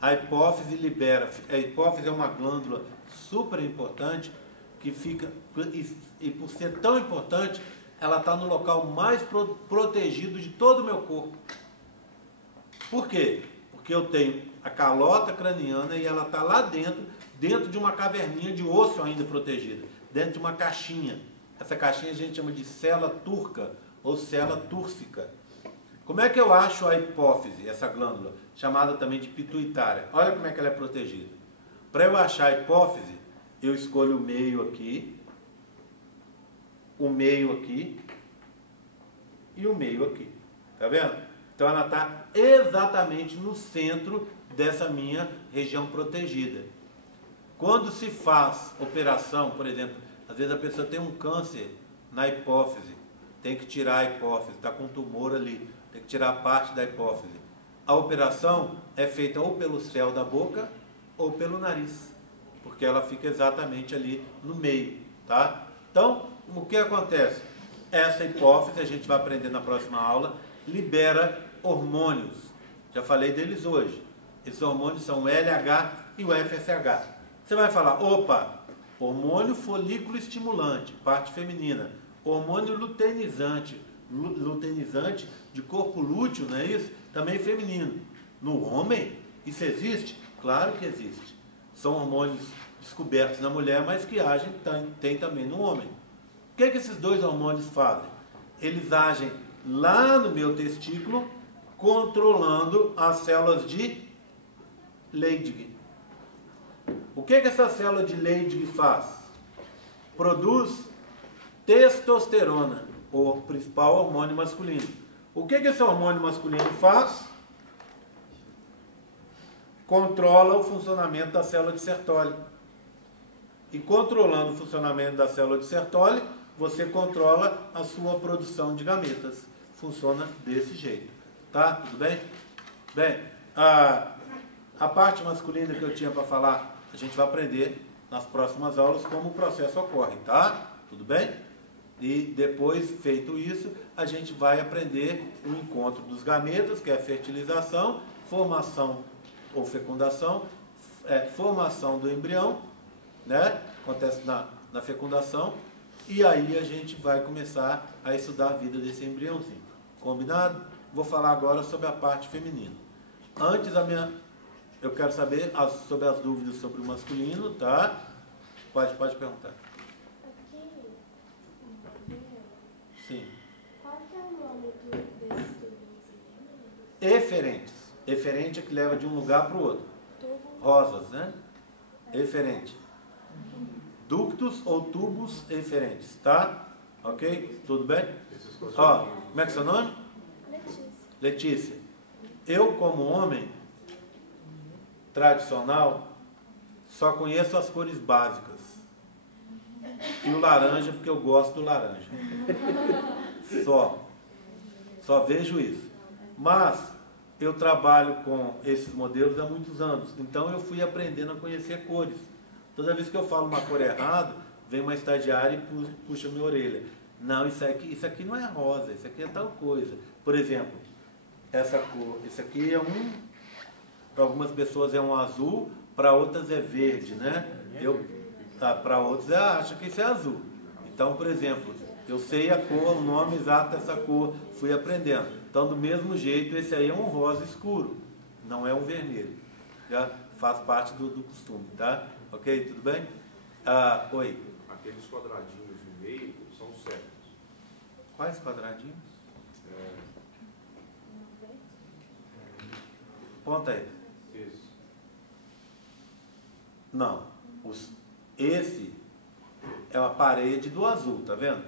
A hipófise libera, a hipófise é uma glândula super importante que fica, e por ser tão importante, ela está no local mais protegido de todo o meu corpo. Por quê? Porque eu tenho a calota craniana e ela está lá dentro de uma caverninha de osso ainda protegida, dentro de uma caixinha. Essa caixinha a gente chama de célula turca ou célula túrcica. Como é que eu acho a hipófise, essa glândula, chamada também de pituitária? Olha como é que ela é protegida. Para eu achar a hipófise, eu escolho o meio aqui e o meio aqui. Tá vendo? Então ela está exatamente no centro dessa minha região protegida. Quando se faz operação, por exemplo, às vezes a pessoa tem um câncer na hipófise, tem que tirar a hipófise, está com um tumor ali, tem que tirar parte da hipófise. A operação é feita ou pelo céu da boca ou pelo nariz, porque ela fica exatamente ali no meio, tá? Então, o que acontece? Essa hipófise, a gente vai aprender na próxima aula, libera hormônios. Já falei deles hoje. Esses hormônios são o LH e o FSH. Você vai falar, opa, hormônio folículo estimulante, parte feminina. Hormônio luteinizante de corpo lúteo, não é isso? Também feminino. No homem, isso existe? Claro que existe. São hormônios descobertos na mulher, mas que agem tem também no homem. O que esses dois hormônios fazem? Eles agem lá no meu testículo, controlando as células de Leydig. O que essa célula de Leydig faz? Produz testosterona, o principal hormônio masculino. O que esse hormônio masculino faz? Controla o funcionamento da célula de Sertoli. E controlando o funcionamento da célula de Sertoli, você controla a sua produção de gametas. Funciona desse jeito. Tá? Tudo bem? Bem, a parte masculina que eu tinha para falar, a gente vai aprender nas próximas aulas como o processo ocorre, tá? Tudo bem? E depois, feito isso, a gente vai aprender o encontro dos gametas, que é a fertilização, formação ou fecundação, formação do embrião, né? Acontece na fecundação, e aí a gente vai começar a estudar a vida desse embriãozinho. Combinado? Vou falar agora sobre a parte feminina. Antes, eu quero saber sobre as dúvidas sobre o masculino, tá? Pode perguntar. Aqui, Sim. qual que é o nome desses tubos? Eferentes. Eferente é que leva de um lugar para o outro. Rosas, né? Eferente. Ductos ou tubos eferentes, tá? Ok? Tudo bem? Ó, como é que é seu nome? Letícia. Letícia. Eu, como homem tradicional, só conheço as cores básicas. E o laranja, porque eu gosto do laranja. Só vejo isso. Mas eu trabalho com esses modelos há muitos anos. Então eu fui aprendendo a conhecer cores. Toda vez que eu falo uma cor errada, vem uma estagiária e puxa minha orelha. Não, isso aqui não é rosa, isso aqui é tal coisa. Por exemplo, essa cor, isso aqui para algumas pessoas é um azul, para outras é verde, né? Para outros acham que isso é azul. Então, por exemplo, eu sei a cor, o nome exato dessa cor, fui aprendendo. Então, do mesmo jeito, esse aí é um rosa escuro, não é um vermelho. Já faz parte do costume, tá? Ok? Tudo bem? Oi. Aqueles quadradinhos no meio são os septos. Quais quadradinhos? Ponta aí. Isso. Não. Esse é a parede do azul, tá vendo?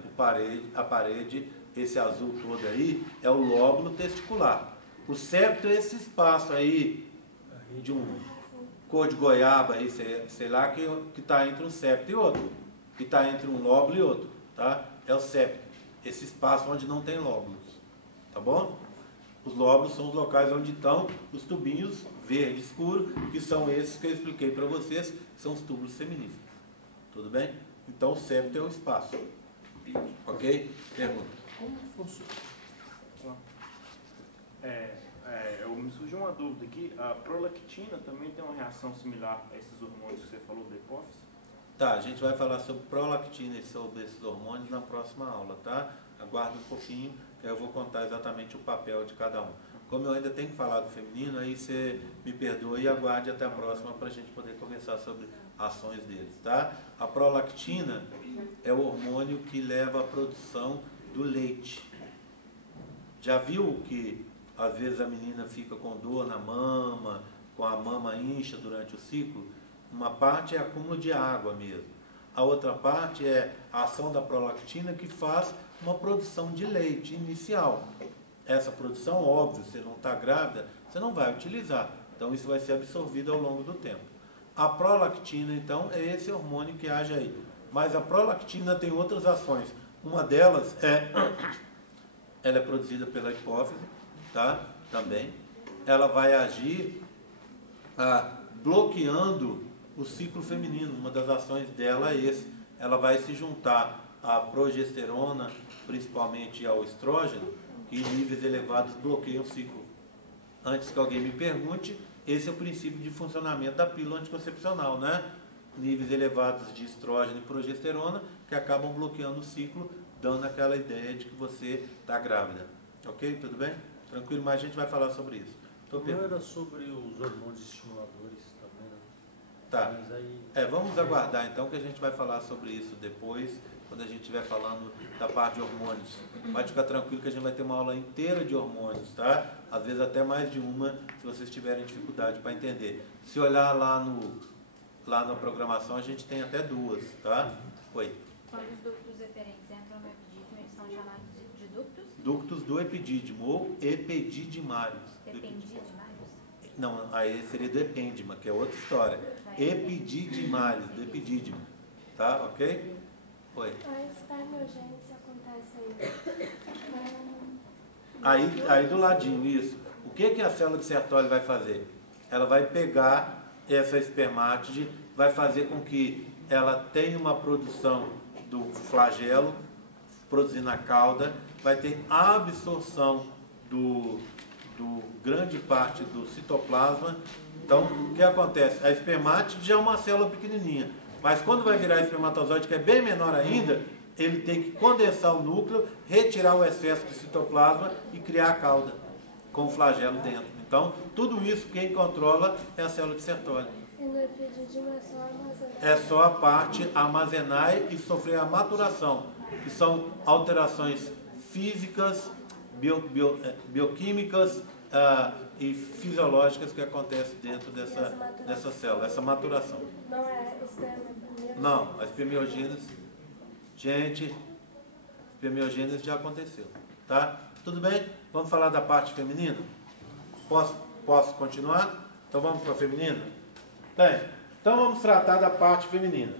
A parede, esse azul todo aí, é o lóbulo testicular. O septo é esse espaço aí, de um cor de goiaba aí, sei lá, que está entre um septo e outro. Que está entre um lóbulo e outro, tá? É o septo. Esse espaço onde não tem lóbulos, tá bom? Os lóbulos são os locais onde estão os tubinhos verde escuro, que são esses que eu expliquei para vocês, que são os túbulos feministas. Tudo bem? Então o septo é o espaço. Ok? Pergunta. Como funciona? Me surgiu uma dúvida aqui. A prolactina também tem uma reação similar a esses hormônios que você falou da hipófise? Tá, a gente vai falar sobre prolactina e sobre esses hormônios na próxima aula, tá? Aguarde um pouquinho, que eu vou contar exatamente o papel de cada um. Como eu ainda tenho que falar do feminino, aí você me perdoe e aguarde até a próxima para a gente poder conversar sobre ações deles, tá? A prolactina é o hormônio que leva à produção do leite. Já viu que às vezes a menina fica com dor na mama, com a mama incha durante o ciclo? Uma parte é acúmulo de água mesmo. A outra parte é a ação da prolactina que faz uma produção de leite inicial. Essa produção, óbvio, se não está grávida, você não vai utilizar. Então isso vai ser absorvido ao longo do tempo. A prolactina, então, é esse hormônio que age aí. Mas a prolactina tem outras ações. Uma delas ela é produzida pela hipófise, tá? Também. Ela vai agir bloqueando o ciclo feminino. Uma das ações dela é esse. Ela vai se juntar à progesterona, principalmente ao estrógeno, que em níveis elevados bloqueiam o ciclo. Antes que alguém me pergunte, esse é o princípio de funcionamento da pílula anticoncepcional, né? Níveis elevados de estrógeno e progesterona que acabam bloqueando o ciclo, dando aquela ideia de que você está grávida. Ok? Tudo bem? Tranquilo? Mas a gente vai falar sobre isso. Não era sobre os hormônios estimuladores também, né? Tá. Mas aí... Vamos aguardar então que a gente vai falar sobre isso depois, quando a gente estiver falando da parte de hormônios. Pode ficar tranquilo que a gente vai ter uma aula inteira de hormônios, tá? Às vezes até mais de uma, se vocês tiverem dificuldade para entender. Se olhar lá na programação, a gente tem até duas, tá? Oi. Quando os ductos eferentes entram no epidídimo, eles são chamados de ductos? Ductos do epidídimo ou epididimários. Ependidimários? Não, aí seria do epêndima, que é outra história. Epididimários, do epidídimo. Tá? Ok? Oi. A espermogênese acontece Aí do ladinho, isso. O que a célula de Sertoli vai fazer? Ela vai pegar essa espermátide, vai fazer com que ela tenha uma produção do flagelo, produzindo a cauda, vai ter a absorção do grande parte do citoplasma. Então, o que acontece? A espermátide já é uma célula pequenininha, mas quando vai virar espermatozoide, que é bem menor ainda, ele tem que condensar o núcleo, retirar o excesso de citoplasma e criar a cauda com o flagelo dentro. Então, tudo isso quem controla é a célula de Sertoli. E no epidídimo é só armazenar? É só a parte armazenar e sofrer a maturação, que são alterações físicas, bioquímicas e fisiológicas que acontecem dentro dessa célula, essa maturação. Não é esperma? Não, a espermiogênese, gente, espermiogênese já aconteceu, tá? Tudo bem? Vamos falar da parte feminina? Posso continuar? Então vamos para a feminina? Bem, então vamos tratar da parte feminina.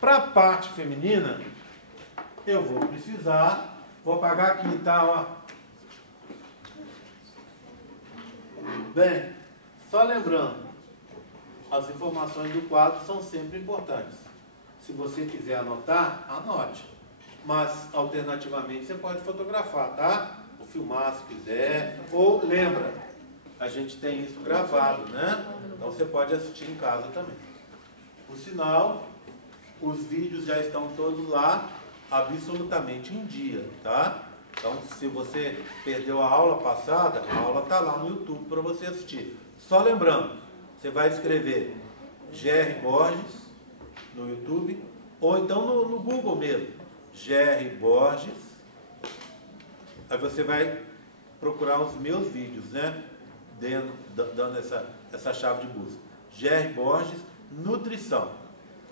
Para a parte feminina, eu vou apagar aqui, tá? Ó. Bem, só lembrando, as informações do quadro são sempre importantes. Se você quiser anotar, anote. Mas, alternativamente, você pode fotografar, tá? Ou filmar se quiser. Ou, lembra, a gente tem isso gravado, né? Então, você pode assistir em casa também. Por sinal, os vídeos já estão todos lá, absolutamente em dia, tá? Então, se você perdeu a aula passada, a aula está lá no YouTube para você assistir. Só lembrando, você vai escrever G.R. Borges no YouTube, ou então no Google mesmo, G.R. Borges. Aí você vai procurar os meus vídeos, né? Dando essa chave de busca. G.R. Borges, nutrição.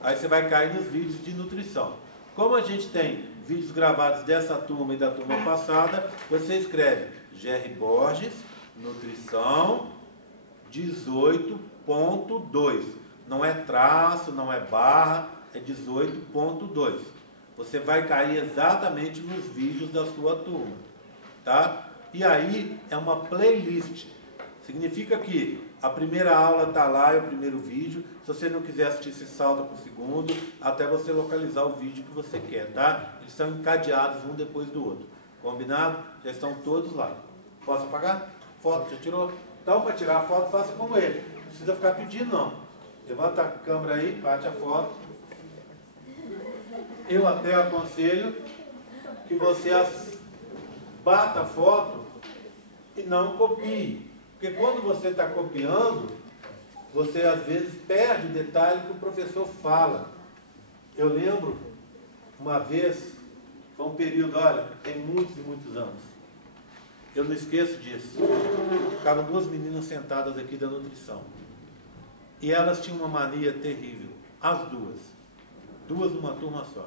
Aí você vai cair nos vídeos de nutrição. Como a gente tem vídeos gravados dessa turma e da turma passada, você escreve G.R. Borges, nutrição 18.2. Não é traço, não é barra, é 18.2. Você vai cair exatamente nos vídeos da sua turma, tá? E aí é uma playlist. Significa que a primeira aula está lá, é o primeiro vídeo. Se você não quiser assistir, se salta para o segundo, até você localizar o vídeo que você quer, tá? Eles são encadeados um depois do outro. Combinado? Já estão todos lá. Posso apagar? Foto, já tirou? Então, para tirar a foto, faça como ele. Não precisa ficar pedindo, não. Levanta a câmera aí, bate a foto. Eu até aconselho que você bata a foto e não copie. Porque quando você está copiando, você às vezes perde o detalhe que o professor fala. Eu lembro, uma vez, foi um período, olha, tem muitos e muitos anos. Eu não esqueço disso. Ficavam duas meninas sentadas aqui da nutrição. E elas tinham uma mania terrível. As duas. Duas numa turma só.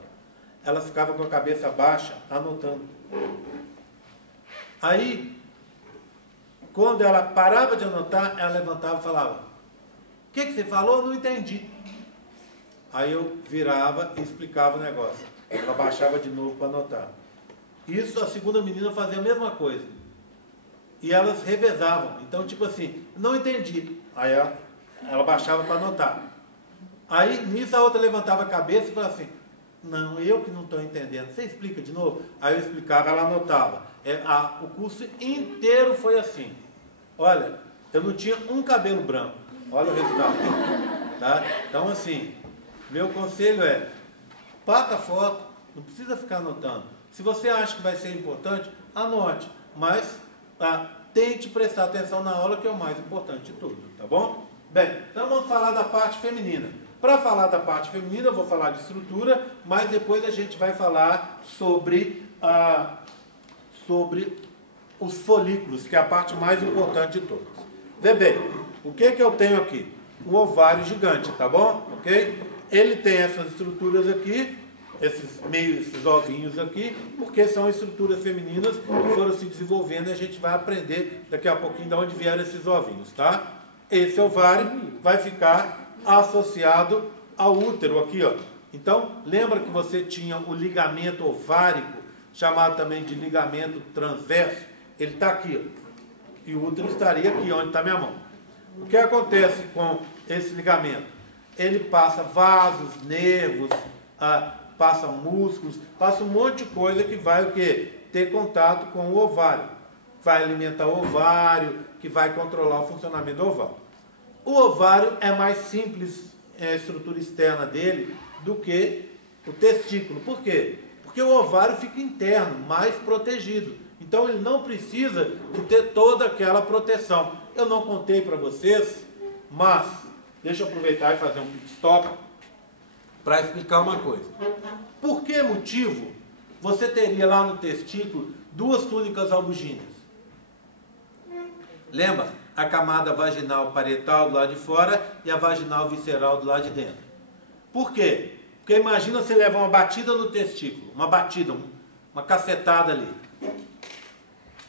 Elas ficavam com a cabeça baixa, anotando. Aí, quando ela parava de anotar, ela levantava e falava: o que você falou? Não entendi. Aí eu virava e explicava o negócio. Ela baixava de novo para anotar. Isso, a segunda menina fazia a mesma coisa. E elas revezavam. Então, tipo assim, não entendi. Aí ela baixava para anotar. Aí, nisso, a outra levantava a cabeça e falava assim: não, eu que não estou entendendo. Você explica de novo? Aí eu explicava, ela anotava. O curso inteiro foi assim. Olha, eu não tinha um cabelo branco. Olha o resultado. Tá? Então, assim, meu conselho é: bata a foto, não precisa ficar anotando. Se você acha que vai ser importante, anote. Mas tente prestar atenção na aula, que é o mais importante de tudo. Tá bom? Bem, então vamos falar da parte feminina. Para falar da parte feminina, eu vou falar de estrutura, mas depois a gente vai falar sobre os folículos, que é a parte mais importante de todas. Vê bem, o que eu tenho aqui? Um ovário gigante, tá bom? Ok? Ele tem essas estruturas aqui, esses ovinhos aqui, porque são estruturas femininas que foram se desenvolvendo e a gente vai aprender daqui a pouquinho de onde vieram esses ovinhos, tá? Esse ovário vai ficar associado ao útero aqui, ó. Então, lembra que você tinha o ligamento ovárico, chamado também de ligamento transverso? Ele está aqui, ó. E o útero estaria aqui, onde está minha mão. O que acontece com esse ligamento? Ele passa vasos, nervos, passa músculos, passa um monte de coisa que vai o quê? Ter contato com o ovário. Vai alimentar o ovário, que vai controlar o funcionamento do ovário. O ovário é mais simples, a estrutura externa dele, do que o testículo. Por quê? Porque o ovário fica interno, mais protegido. Então ele não precisa de ter toda aquela proteção. Eu não contei para vocês, mas deixa eu aproveitar e fazer um pit stop para explicar uma coisa. Por que motivo você teria lá no testículo duas túnicas albuginas? Lembra? A camada vaginal parietal do lado de fora e a vaginal visceral do lado de dentro. Por quê? Porque imagina você levar uma batida no testículo, uma batida, uma cacetada ali.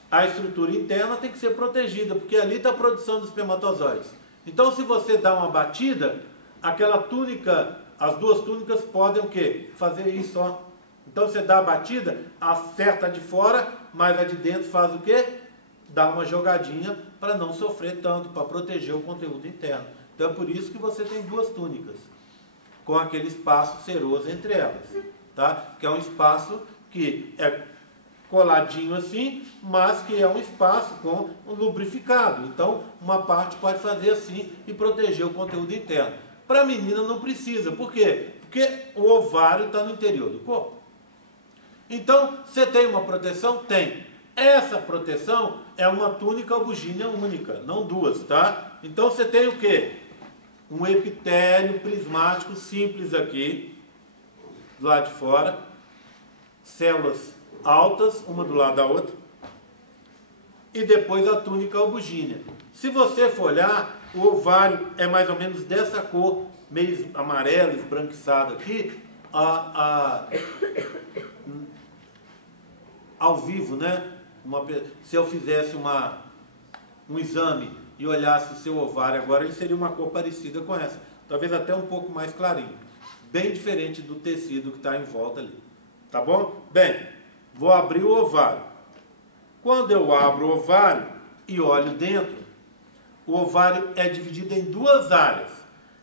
A estrutura interna tem que ser protegida, porque ali está a produção dos espermatozoides. Então, se você dá uma batida, aquela túnica, as duas túnicas podem o quê? Fazer isso, ó. Então, você dá a batida, acerta a de fora, mas a de dentro faz o quê? Dá uma jogadinha para não sofrer tanto, para proteger o conteúdo interno. Então, é por isso que você tem duas túnicas, com aquele espaço seroso entre elas, tá? Que é um espaço que é coladinho assim, mas que é um espaço com um lubrificado. Então, uma parte pode fazer assim e proteger o conteúdo interno. Para a menina não precisa. Por quê? Porque o ovário está no interior do corpo. Então, você tem uma proteção? Tem. Essa proteção é uma túnica albugínea única, não duas, tá? Então, você tem o quê? Um epitélio prismático simples aqui, do lado de fora, células altas, uma do lado da outra, e depois a túnica albugínea. Se você for olhar, o ovário é mais ou menos dessa cor, meio amarelo, esbranquiçado aqui, ao vivo, né? Se eu fizesse um exame e olhasse o seu ovário agora, ele seria uma cor parecida com essa, talvez até um pouco mais clarinho, bem diferente do tecido que está em volta ali, tá bom? Bem, vou abrir o ovário. Quando eu abro o ovário e olho dentro, o ovário é dividido em duas áreas.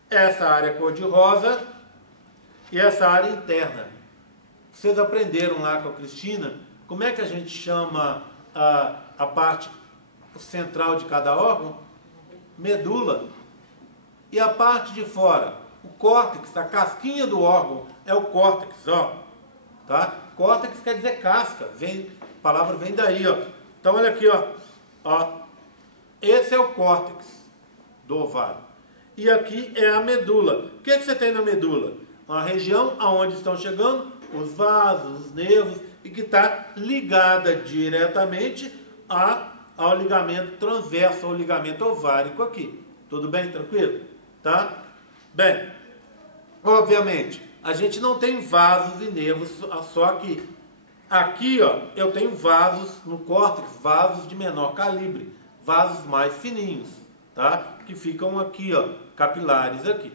Essa área cor-de-rosa e essa área interna. Vocês aprenderam lá com a Cristina como é que a gente chama a parte central de cada órgão? Medula. E a parte de fora? O córtex, a casquinha do órgão é o córtex, ó. Tá? Córtex quer dizer casca, a palavra vem daí, ó. Então olha aqui, ó. Esse é o córtex do ovário. E aqui é a medula. O que você tem na medula? Uma região aonde estão chegando os vasos, os nervos, e que está ligada diretamente ao ligamento transverso, ao ligamento ovárico aqui. Tudo bem? Tranquilo? Tá? Bem, obviamente, a gente não tem vasos e nervos só aqui. Aqui, ó, eu tenho vasos no córtex, vasos de menor calibre, vasos mais fininhos, tá? Que ficam aqui, ó, capilares aqui.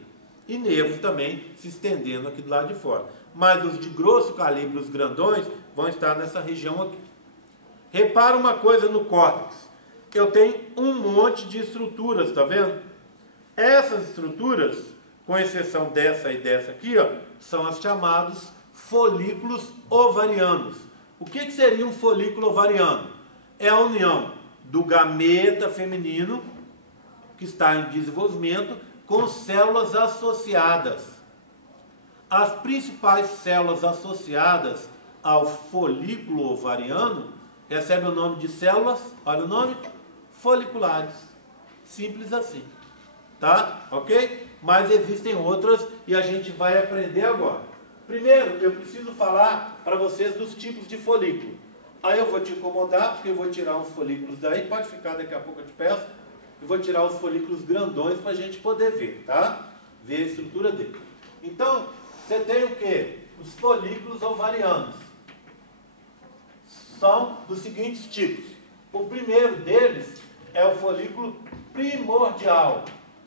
E nervos também se estendendo aqui do lado de fora. Mas os de grosso calibre, os grandões, vão estar nessa região aqui. Repara uma coisa no córtex. Eu tenho um monte de estruturas, tá vendo? Essas estruturas, com exceção dessa e dessa aqui, ó, são as chamados folículos ovarianos. O que seria um folículo ovariano? É a união do gameta feminino, que está em desenvolvimento, com células associadas. As principais células associadas ao folículo ovariano recebem o nome de células, olha o nome, foliculares. Simples assim. Tá? Ok? Mas existem outras e a gente vai aprender agora. Primeiro, eu preciso falar para vocês dos tipos de folículo. Aí eu vou te incomodar, porque eu vou tirar uns folículos daí, pode ficar, daqui a pouco eu te peço. Eu vou tirar os folículos grandões para a gente poder ver, tá? Ver a estrutura dele. Então, você tem o quê? Os folículos ovarianos. São dos seguintes tipos. O primeiro deles é o folículo primordial,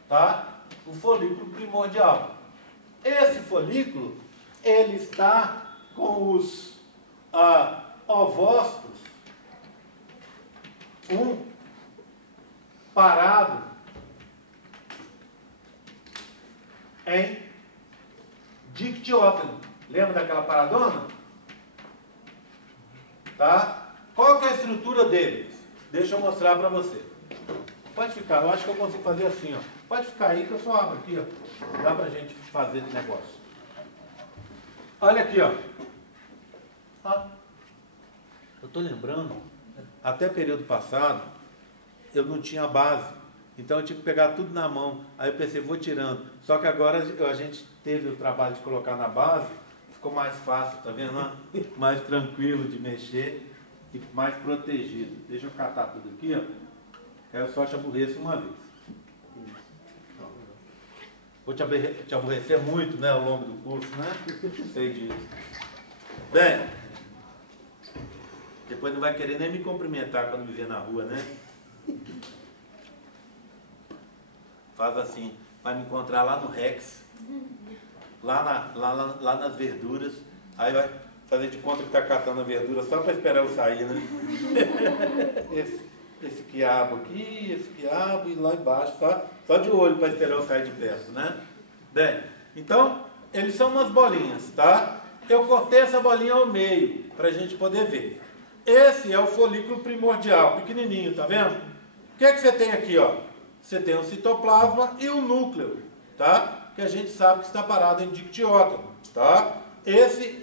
tá? O folículo primordial. Esse folículo, ele está com os ovócitos, um parado em dictiótano. Lembra daquela paradona? Tá? Qual que é a estrutura deles? Deixa eu mostrar para você. Pode ficar, eu acho que eu consigo fazer assim, ó. Pode ficar aí que eu só abro aqui, ó. Dá pra gente fazer esse negócio. Olha aqui, ó. Eu tô lembrando, até período passado, eu não tinha base. Então eu tive que pegar tudo na mão. Aí eu pensei, vou tirando. Só que agora a gente teve o trabalho de colocar na base, ficou mais fácil, tá vendo? Mais tranquilo de mexer e mais protegido. Deixa eu catar tudo aqui, ó. Eu só te aborreço uma vez. Vou te aborrecer muito, né, ao longo do curso, né? Sei disso. Bem, depois não vai querer nem me cumprimentar quando me ver na rua, né? Faz assim, vai me encontrar lá no Rex, lá nas verduras, aí vai fazer de conta que está catando a verdura só para esperar eu sair, né? Esse quiabo aqui, esse quiabo, e lá embaixo, só de olho para esperar eu sair de perto, né? Bem, então, eles são umas bolinhas, tá? Eu cortei essa bolinha ao meio, para a gente poder ver. Esse é o folículo primordial, pequenininho, tá vendo? O que é que você tem aqui, ó? Você tem o citoplasma e o núcleo, tá? Que a gente sabe que está parado em dictiótano, tá?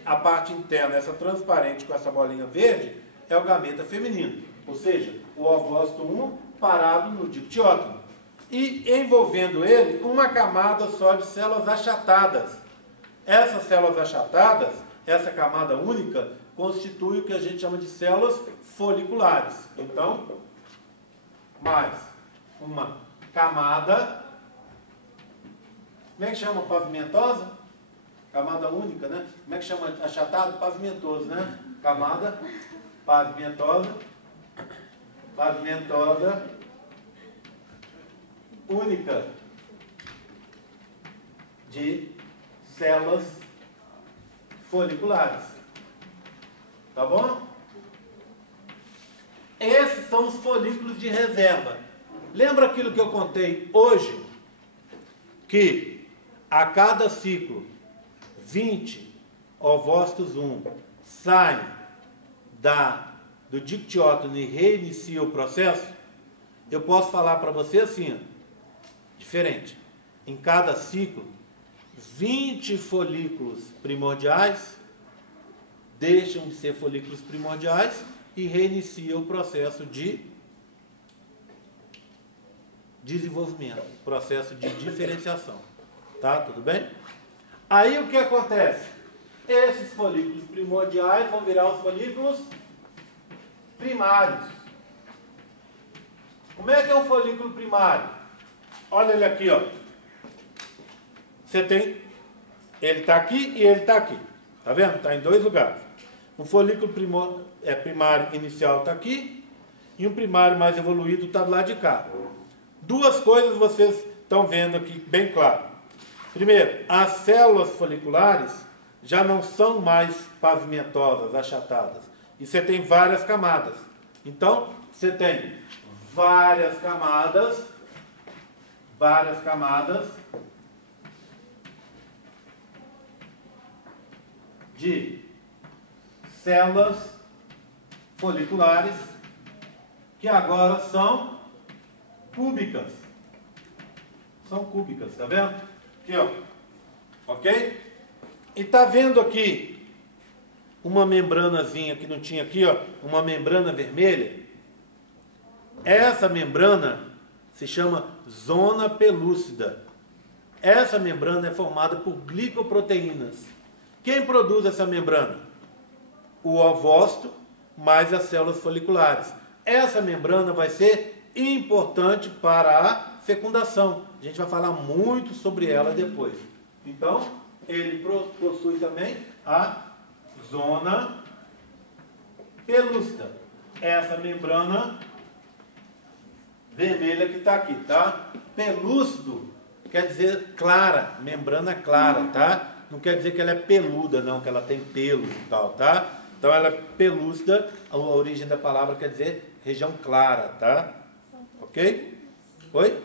A parte interna, essa transparente com essa bolinha verde, é o gameta feminino. Ou seja, o ovócito 1 parado no dictiótano. E envolvendo ele, uma camada só de células achatadas. Essas células achatadas, essa camada única, constitui o que a gente chama de células foliculares. Então, mais uma camada, como é que chama? Pavimentosa? Camada única, né? Como é que chama? Achatado? Pavimentoso, né? Camada pavimentosa única de células foliculares. Tá bom? Esses são os folículos de reserva. Lembra aquilo que eu contei hoje? Que a cada ciclo, 20 ovócitos 1 saem do dictiótono e reinicia o processo, eu posso falar para você assim, ó, diferente. Em cada ciclo, 20 folículos primordiais deixam de ser folículos primordiais e reinicia o processo de desenvolvimento, processo de diferenciação. Tá? Tudo bem? Aí o que acontece? Esses folículos primordiais vão virar os folículos primários. Como é que é um folículo primário? Olha ele aqui, ó. Você tem, ele está aqui e ele está aqui. Tá vendo? Está em dois lugares. Um folículo primário inicial está aqui e um primário mais evoluído está do lado de cá. Duas coisas vocês estão vendo aqui bem claro. Primeiro, as células foliculares já não são mais pavimentosas, achatadas. E você tem várias camadas. Então, você tem várias camadas de células foliculares que agora são cúbicas. São cúbicas, tá vendo? Aqui, ó. Ok? E tá vendo aqui uma membranazinha que não tinha aqui, ó, uma membrana vermelha? Essa membrana se chama zona pelúcida. Essa membrana é formada por glicoproteínas. Quem produz essa membrana? O ovócito mais as células foliculares. Essa membrana vai ser importante para a fecundação. A gente vai falar muito sobre ela depois. Então, ele possui também a zona pelúcida. Essa membrana vermelha que está aqui, tá? Pelúcido quer dizer clara, membrana clara, tá? Não quer dizer que ela é peluda, não, que ela tem pelos e tal, tá? Então ela é pelúcida, a origem da palavra quer dizer região clara, tá? Ok? Oi?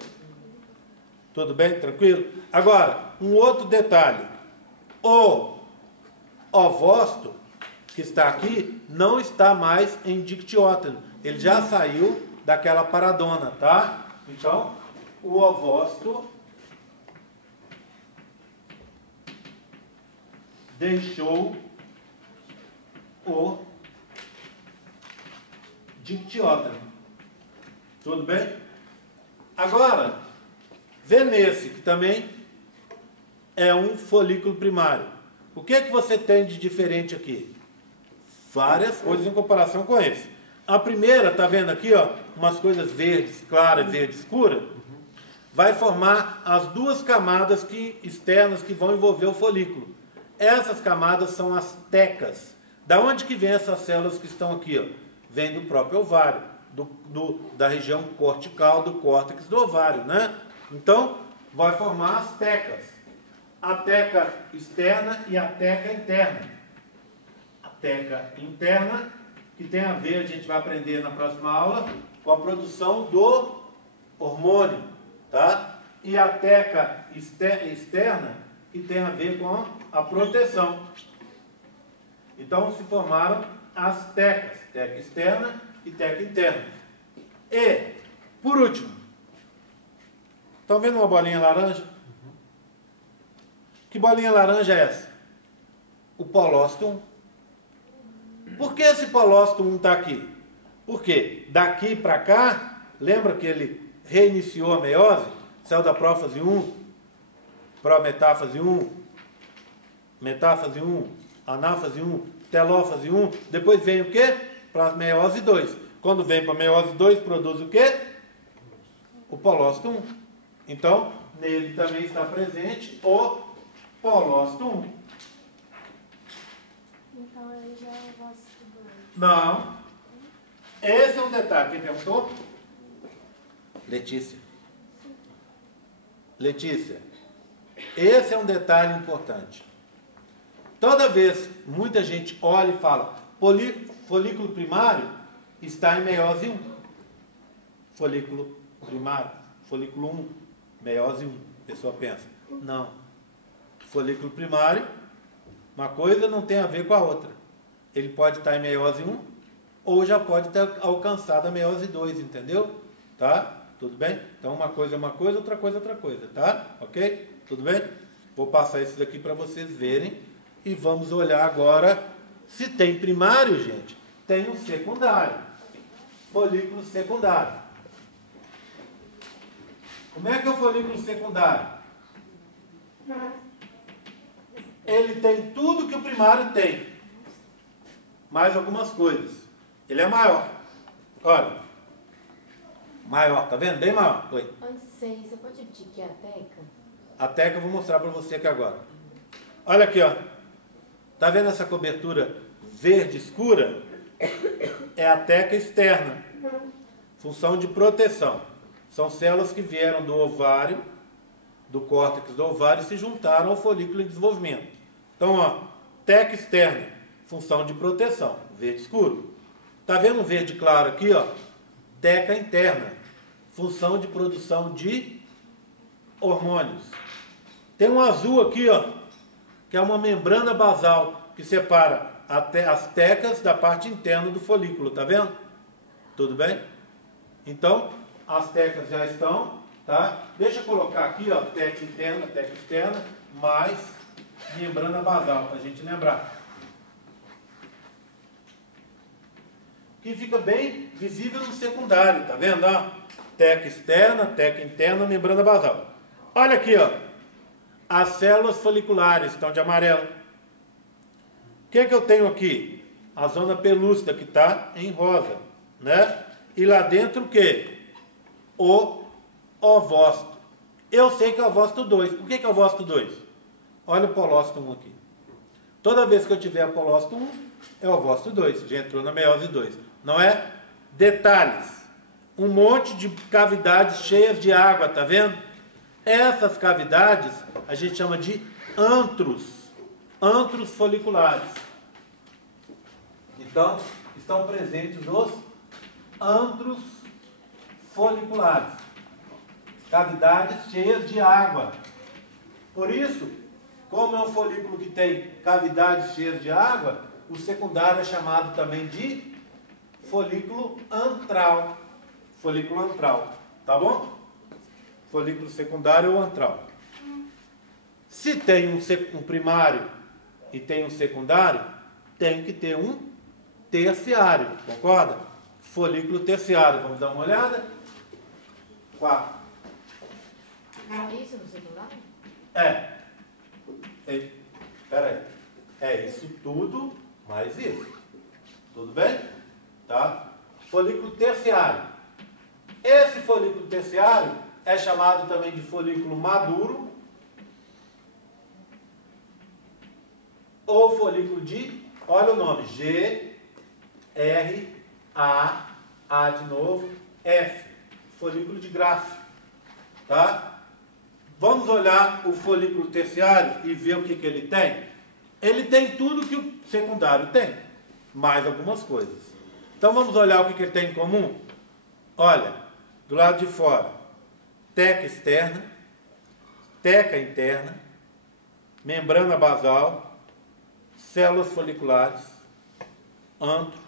Tudo bem? Tranquilo? Agora, um outro detalhe. O ovócito que está aqui não está mais em dictiótono. Ele já saiu daquela paradona, tá? Então, o ovócito deixou o dictiótono. Tudo bem? Agora, vê nesse, que também é um folículo primário. O que é que você tem de diferente aqui? Várias coisas em comparação com esse. A primeira, tá vendo aqui, ó, umas coisas verdes clara e verde escura? Vai formar as duas camadas externas que vão envolver o folículo. Essas camadas são as tecas. Da onde que vem essas células que estão aqui, ó? Vem do próprio ovário, da região cortical do córtex do ovário, né? Então, vai formar as tecas. A teca externa e a teca interna. A teca interna, que tem a ver, a gente vai aprender na próxima aula, com a produção do hormônio, tá? E a teca externa, que tem a ver com a proteção. Então, se formaram as tecas, teca externa e teca interna. E, por último, estão vendo uma bolinha laranja? Que bolinha laranja é essa? O polócito 1. Por que esse polócito 1 está aqui? Porque daqui para cá, lembra que ele reiniciou a meiose? Saiu da prófase 1, prometáfase 1, metáfase 1, anáfase 1, telófase 1. Depois vem o quê? Para a meiose 2. Quando vem para a meiose 2, produz o quê? O polócito 1. Então, nele também está presente o polócito 1. Então ele já é o ovócito 2. Não. Esse é um detalhe. Quem perguntou? Letícia. Letícia. Esse é um detalhe importante. Toda vez muita gente olha e fala, folículo primário está em meiose 1. Folículo primário, folículo 1, meiose 1. A pessoa pensa, não. Folículo primário, uma coisa não tem a ver com a outra. Ele pode estar em meiose 1 ou já pode ter alcançado a meiose 2, entendeu? Tá? Tudo bem? Então uma coisa é uma coisa, outra coisa é outra coisa, tá? Ok? Tudo bem? Vou passar isso daqui para vocês verem e vamos olhar agora se tem primário, gente. Tem um secundário. Folículo secundário. Como é que é o folículo secundário? Ele tem tudo que o primário tem, mais algumas coisas. Ele é maior. Olha, maior, tá vendo? Bem maior. Oi. Antes de ser isso, você pode repetir que é a teca? A teca eu vou mostrar para você aqui agora. Olha aqui, ó. Tá vendo essa cobertura verde escura? É a teca externa. Função de proteção. São células que vieram do ovário, do córtex do ovário, e se juntaram ao folículo em desenvolvimento. Então, ó, teca externa, função de proteção, verde escuro. Tá vendo um verde claro aqui, ó? Teca interna, função de produção de hormônios. Tem um azul aqui, ó, que é uma membrana basal que separa as tecas da parte interna do folículo, tá vendo? Tudo bem? Então, as tecas já estão, tá? Deixa eu colocar aqui, ó, teca externa, mais membrana basal, para a gente lembrar. Que fica bem visível no secundário, tá vendo? Ó? Teca externa, teca interna, membrana basal. Olha aqui, ó. As células foliculares estão de amarelo. O que eu tenho aqui? A zona pelúcida, que está em rosa, né? E lá dentro o quê? O ovócito. Eu sei que é o ovócito 2. Por que é o ovócito 2? Olha o polócito 1 aqui. Toda vez que eu tiver o polócito 1, é o ovócito 2. Já entrou na meiose 2. Não é? Detalhes. Um monte de cavidades cheias de água, tá vendo? Essas cavidades a gente chama de antros. Antros foliculares. Então, estão presentes os antros foliculares. Cavidades cheias de água. Por isso, como é um folículo que tem cavidades cheias de água, o secundário é chamado também de folículo antral. Folículo antral, tá bom? Folículo secundário ou antral. Se tem um primário e tem um secundário, tem que ter um terciário, concorda? Folículo terciário, vamos dar uma olhada? 4. Só isso no secundário? Espera aí. É isso tudo, mais isso. Tudo bem? Tá? Folículo terciário. Esse folículo terciário é chamado também de folículo maduro ou folículo de, olha o nome, G, R, A de novo, F. Folículo de Graff. Tá? Vamos olhar o folículo terciário e ver o que ele tem? Ele tem tudo que o secundário tem, mais algumas coisas. Então vamos olhar o que ele tem em comum? Olha, do lado de fora, teca externa, teca interna, membrana basal, células foliculares, antro,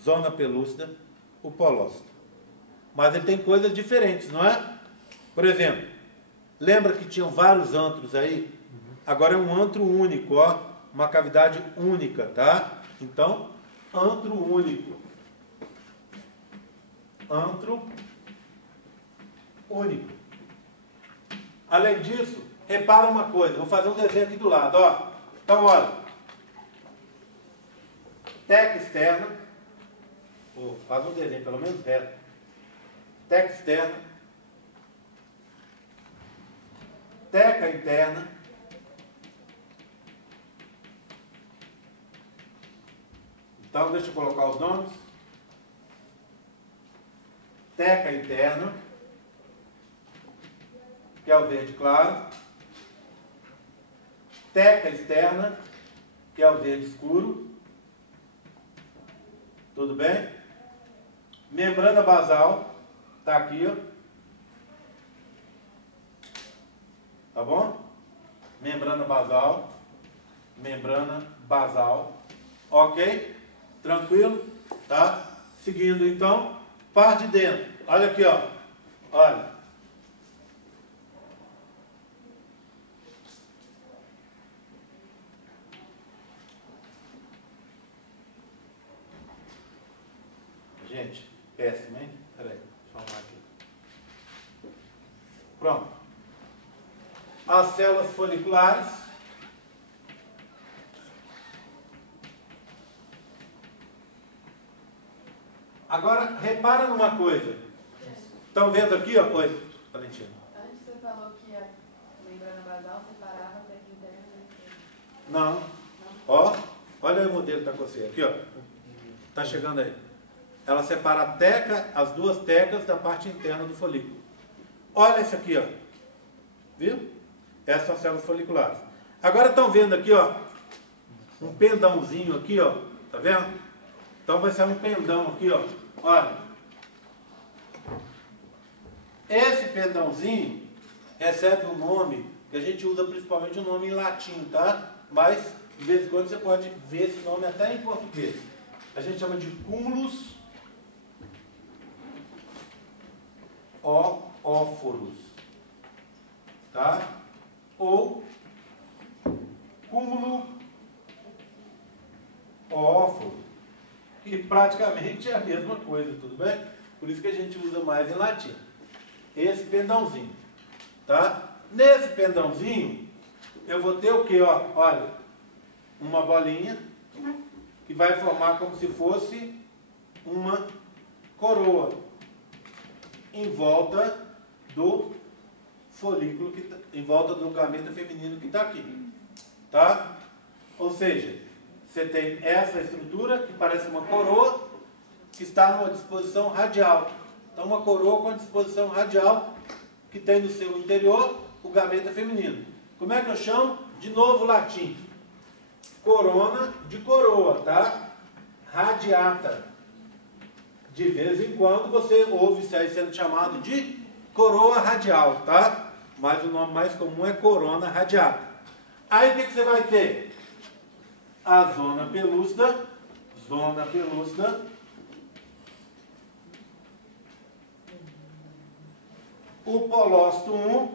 zona pelúcida, o polócito. Mas ele tem coisas diferentes, não é? Por exemplo, lembra que tinham vários antros aí? Agora é um antro único, ó, uma cavidade única, tá? Então, antro único. Antro único. Além disso, repara uma coisa, vou fazer um desenho aqui do lado, ó. Então, olha, teca externa, faz um desenho pelo menos reto. Teca externa, teca interna, então deixa eu colocar os nomes. Teca interna, que é o verde claro. Teca externa, que é o verde escuro. Tudo bem? Membrana basal, está aqui, ó. Tá bom? Membrana basal. Ok? Tranquilo? Tá? Seguindo, então, parte de dentro. Olha aqui, ó. Olha. Gente, péssimo, hein? Peraí, deixa eu arrumar aqui. Pronto. As células foliculares. Agora, repara numa coisa. Estão vendo aqui, ó? Oi, Valentina. Antes você falou que a membrana basal separava a teca interna da externa. Não. Ó, olha aí o modelo que está com você. Aqui, ó. Está chegando aí. Ela separa a teca, as duas tecas da parte interna do folículo. Olha isso aqui, ó. Viu? Essas são as células foliculares. Agora estão vendo aqui, ó, um pendãozinho aqui, ó. Tá vendo? Então vai ser um pendão aqui, ó. Olha. Esse pendãozinho recebe um nome que a gente usa principalmente o nome em latim, tá? Mas de vez em quando você pode ver esse nome até em português. A gente chama de cúmulus óforos, tá? Ou cúmulo óforo, que praticamente é a mesma coisa, tudo bem? Por isso que a gente usa mais em latim. Esse pendãozinho, tá? Nesse pendãozinho, eu vou ter o que, ó? Olha, uma bolinha que vai formar como se fosse uma coroa em volta do folículo, em volta do gameta feminino que está aqui, tá? Ou seja, você tem essa estrutura que parece uma coroa que está numa disposição radial. Então, uma coroa com a disposição radial que tem no seu interior o gameta feminino. Como é que eu chamo? De novo latim. Corona de coroa, tá? Radiata. De vez em quando você ouve isso aí sendo chamado de coroa radial, tá? Mas o nome mais comum é corona radiata. Aí o que você vai ter? A zona pelúcida, o polócito 1,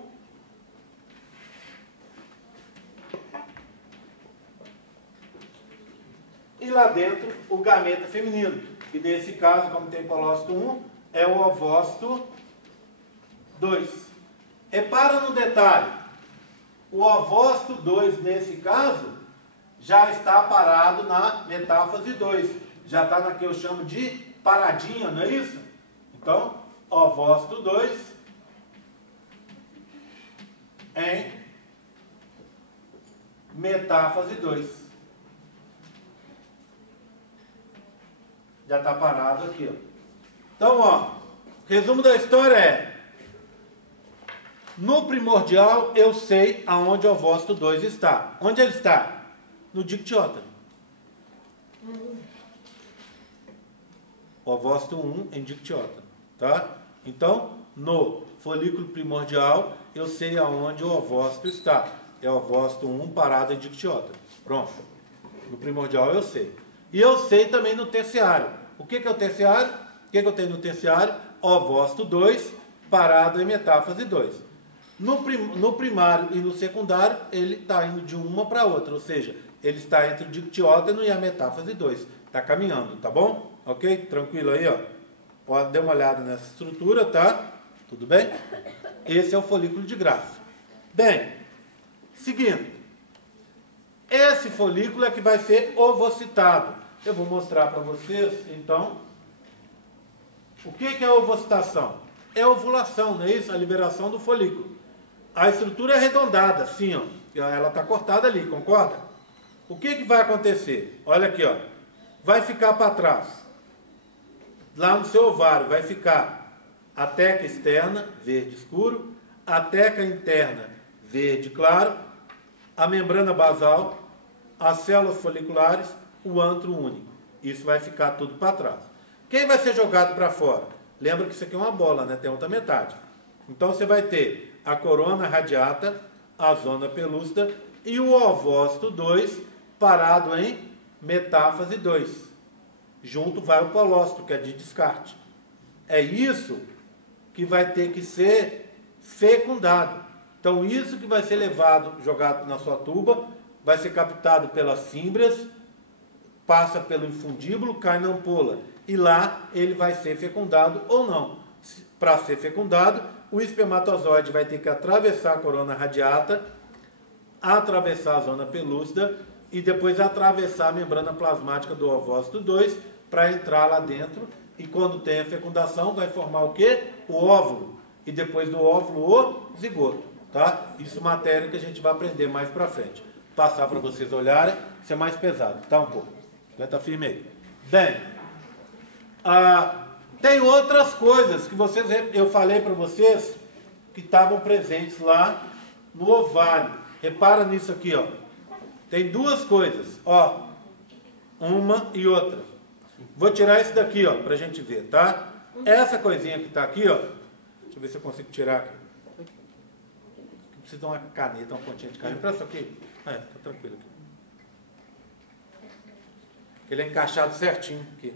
e lá dentro o gameta feminino, que nesse caso, como tem polócito 1, é o ovócito 2. Repara no detalhe, o ovócito 2 nesse caso já está parado na metáfase 2, já está na que eu chamo de paradinha, não é isso? Então, ovócito 2 em metáfase 2. Já está parado aqui, ó. Então, ó, resumo da história é: no primordial eu sei aonde o ovócito 2 está. Onde ele está? No dictiótano. Ovócito 1 em dictiótano, tá? Então, no folículo primordial eu sei aonde o ovócito está. É o ovócito 1 parado em dictiótano. Pronto. No primordial eu sei. E eu sei também no terciário. O que é o terciário? O que eu tenho no terciário? Ovócito 2 parado em metáfase 2. No primário e no secundário, ele está indo de uma para outra, ou seja, ele está entre o dictiótano e a metáfase 2. Está caminhando, tá bom? Ok? Tranquilo aí, ó. Pode dar uma olhada nessa estrutura, tá? Tudo bem? Esse é o folículo de Graça. Bem, seguindo. Esse folículo é que vai ser ovocitado. Eu vou mostrar para vocês, então, o que é ovocitação? É ovulação, não é isso? A liberação do folículo. A estrutura é arredondada, assim, ó. Ela está cortada ali, concorda? O que vai acontecer? Olha aqui, ó. Vai ficar para trás. Lá no seu ovário vai ficar a teca externa, verde escuro, a teca interna, verde claro, a membrana basal, as células foliculares, o antro único. Isso vai ficar tudo para trás. Quem vai ser jogado para fora? Lembra que isso aqui é uma bola, né? Tem outra metade. Então você vai ter a corona radiata, a zona pelúcida e o ovócito 2 parado em metáfase 2. junto vai o colostro, que é de descarte. É isso que vai ter que ser fecundado. Então, isso que vai ser levado, jogado na sua tuba, vai ser captado pelas fímbrias, passa pelo infundíbulo, cai na ampola. E lá ele vai ser fecundado ou não. Para ser fecundado, o espermatozoide vai ter que atravessar a corona radiata, atravessar a zona pelúcida e depois atravessar a membrana plasmática do ovócito 2 para entrar lá dentro. E quando tem a fecundação, vai formar o quê? O óvulo. E depois do óvulo, o zigoto. Tá? Isso é matéria que a gente vai aprender mais para frente. Passar para vocês olharem, isso é mais pesado. Tá um pouco. Aguenta firme aí. Bem, tem outras coisas que eu falei para vocês que estavam presentes lá no ovário. Repara nisso aqui, ó. Tem duas coisas, ó. Uma e outra. Vou tirar esse daqui, ó, pra gente ver, tá? Essa coisinha que tá aqui, ó. Deixa eu ver se eu consigo tirar aqui. Preciso de uma caneta, uma pontinha de caneta. Presta aqui. Tá tranquilo aqui. Ele é encaixado certinho aqui.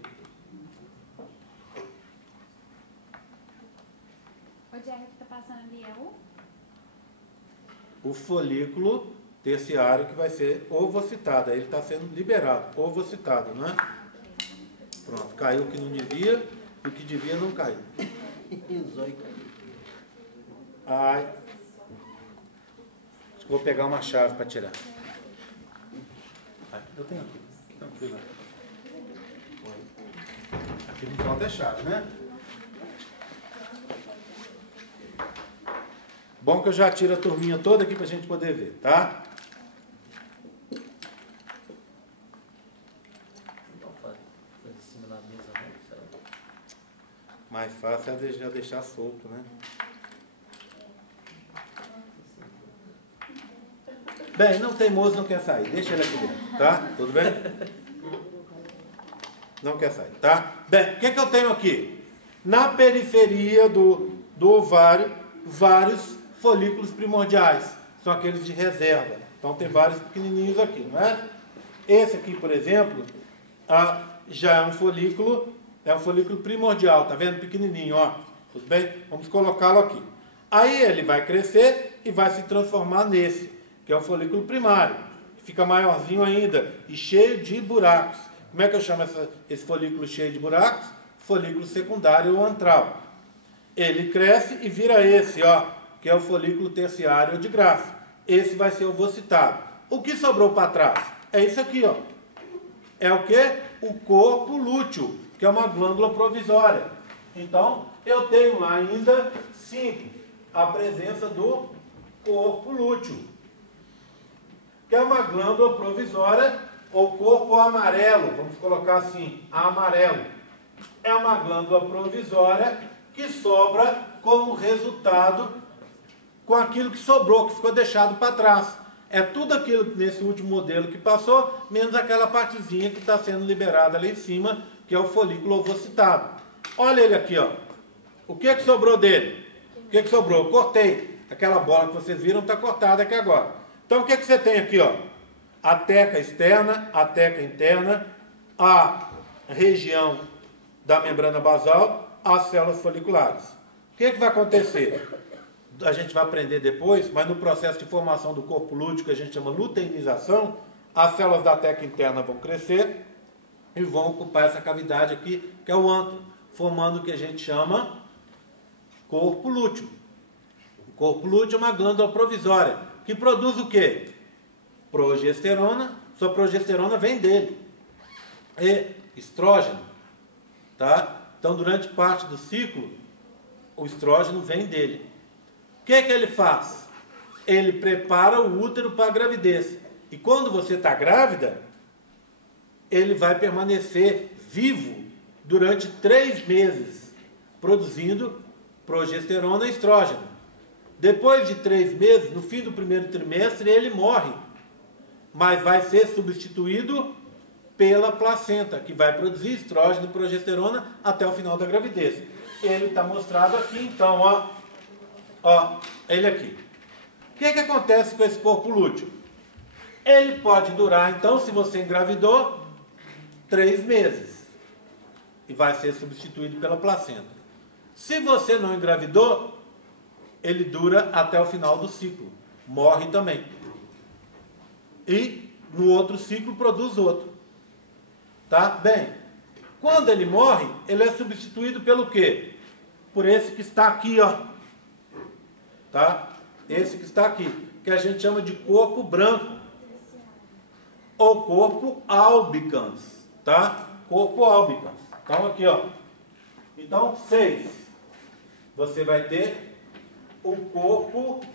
O Jerry que tá passando ali é o folículo terciário que vai ser ovocitado. Aí ele está sendo liberado, ovocitado, né? Pronto, caiu o que não devia e o que devia não caiu. Ai. Acho que vou pegar uma chave para tirar. Eu tenho aqui. Tranquilo. Aqui não falta é chave, né? Bom que eu já tiro a turminha toda aqui para a gente poder ver, tá? Mais fácil é já deixar solto, né? Bem, não teimoso não quer sair. Deixa ele aqui dentro, tá? Tudo bem? Não quer sair, tá? Bem, o que eu tenho aqui? Na periferia do ovário, vários folículos primordiais. São aqueles de reserva. Então tem vários pequenininhos aqui, não é? Esse aqui, por exemplo, já é um folículo primordial. Tá vendo? Pequenininho, ó. Tudo bem? Vamos colocá-lo aqui. Aí ele vai crescer e vai se transformar nesse, que é o folículo primário. Fica maiorzinho ainda e cheio de buracos. Como é que eu chamo esse folículo cheio de buracos? Folículo secundário ou antral. Ele cresce e vira esse, ó, que é o folículo terciário de Graff. Esse vai ser ovocitado. O que sobrou para trás? É isso aqui, ó. É o quê? O corpo lúteo, que é uma glândula provisória. Então, eu tenho lá ainda 5. A presença do corpo lúteo, que é uma glândula provisória, ou corpo amarelo, vamos colocar assim, amarelo. É uma glândula provisória que sobra como resultado com aquilo que sobrou, que ficou deixado para trás. É tudo aquilo nesse último modelo que passou, menos aquela partezinha que está sendo liberada ali em cima, que é o folículo ovocitado. Olha ele aqui, ó. O que sobrou dele? O que sobrou? Eu cortei. Aquela bola que vocês viram está cortada aqui agora. Então o que você tem aqui, ó? A teca externa, a teca interna, a região da membrana basal, as células foliculares. O que vai acontecer? A gente vai aprender depois, mas no processo de formação do corpo lúteo, que a gente chama luteinização, as células da teca interna vão crescer e vão ocupar essa cavidade aqui, que é o antro, formando o que a gente chama corpo lúteo. O corpo lúteo é uma glândula provisória, que produz o quê? Progesterona. Sua progesterona vem dele. E estrógeno. Tá? Então, durante parte do ciclo, o estrógeno vem dele. O que ele faz? Ele prepara o útero para a gravidez. E quando você está grávida, ele vai permanecer vivo durante 3 meses, produzindo progesterona e estrógeno. Depois de 3 meses, no fim do primeiro trimestre, ele morre. Mas vai ser substituído pela placenta, que vai produzir estrógeno e progesterona até o final da gravidez. Ele está mostrado aqui, então, ó, ele aqui. O que acontece com esse corpo lúteo? Ele pode durar, então, se você engravidou, 3 meses. e vai ser substituído pela placenta. Se você não engravidou, ele dura até o final do ciclo, morre também. E no outro ciclo produz outro. Tá? Bem, quando ele morre, ele é substituído pelo quê? Por esse que está aqui, ó. Tá? Esse que está aqui, que a gente chama de corpo branco ou corpo albicans, tá? Corpo albicans. Então aqui, ó. Então 6. Você vai ter o corpo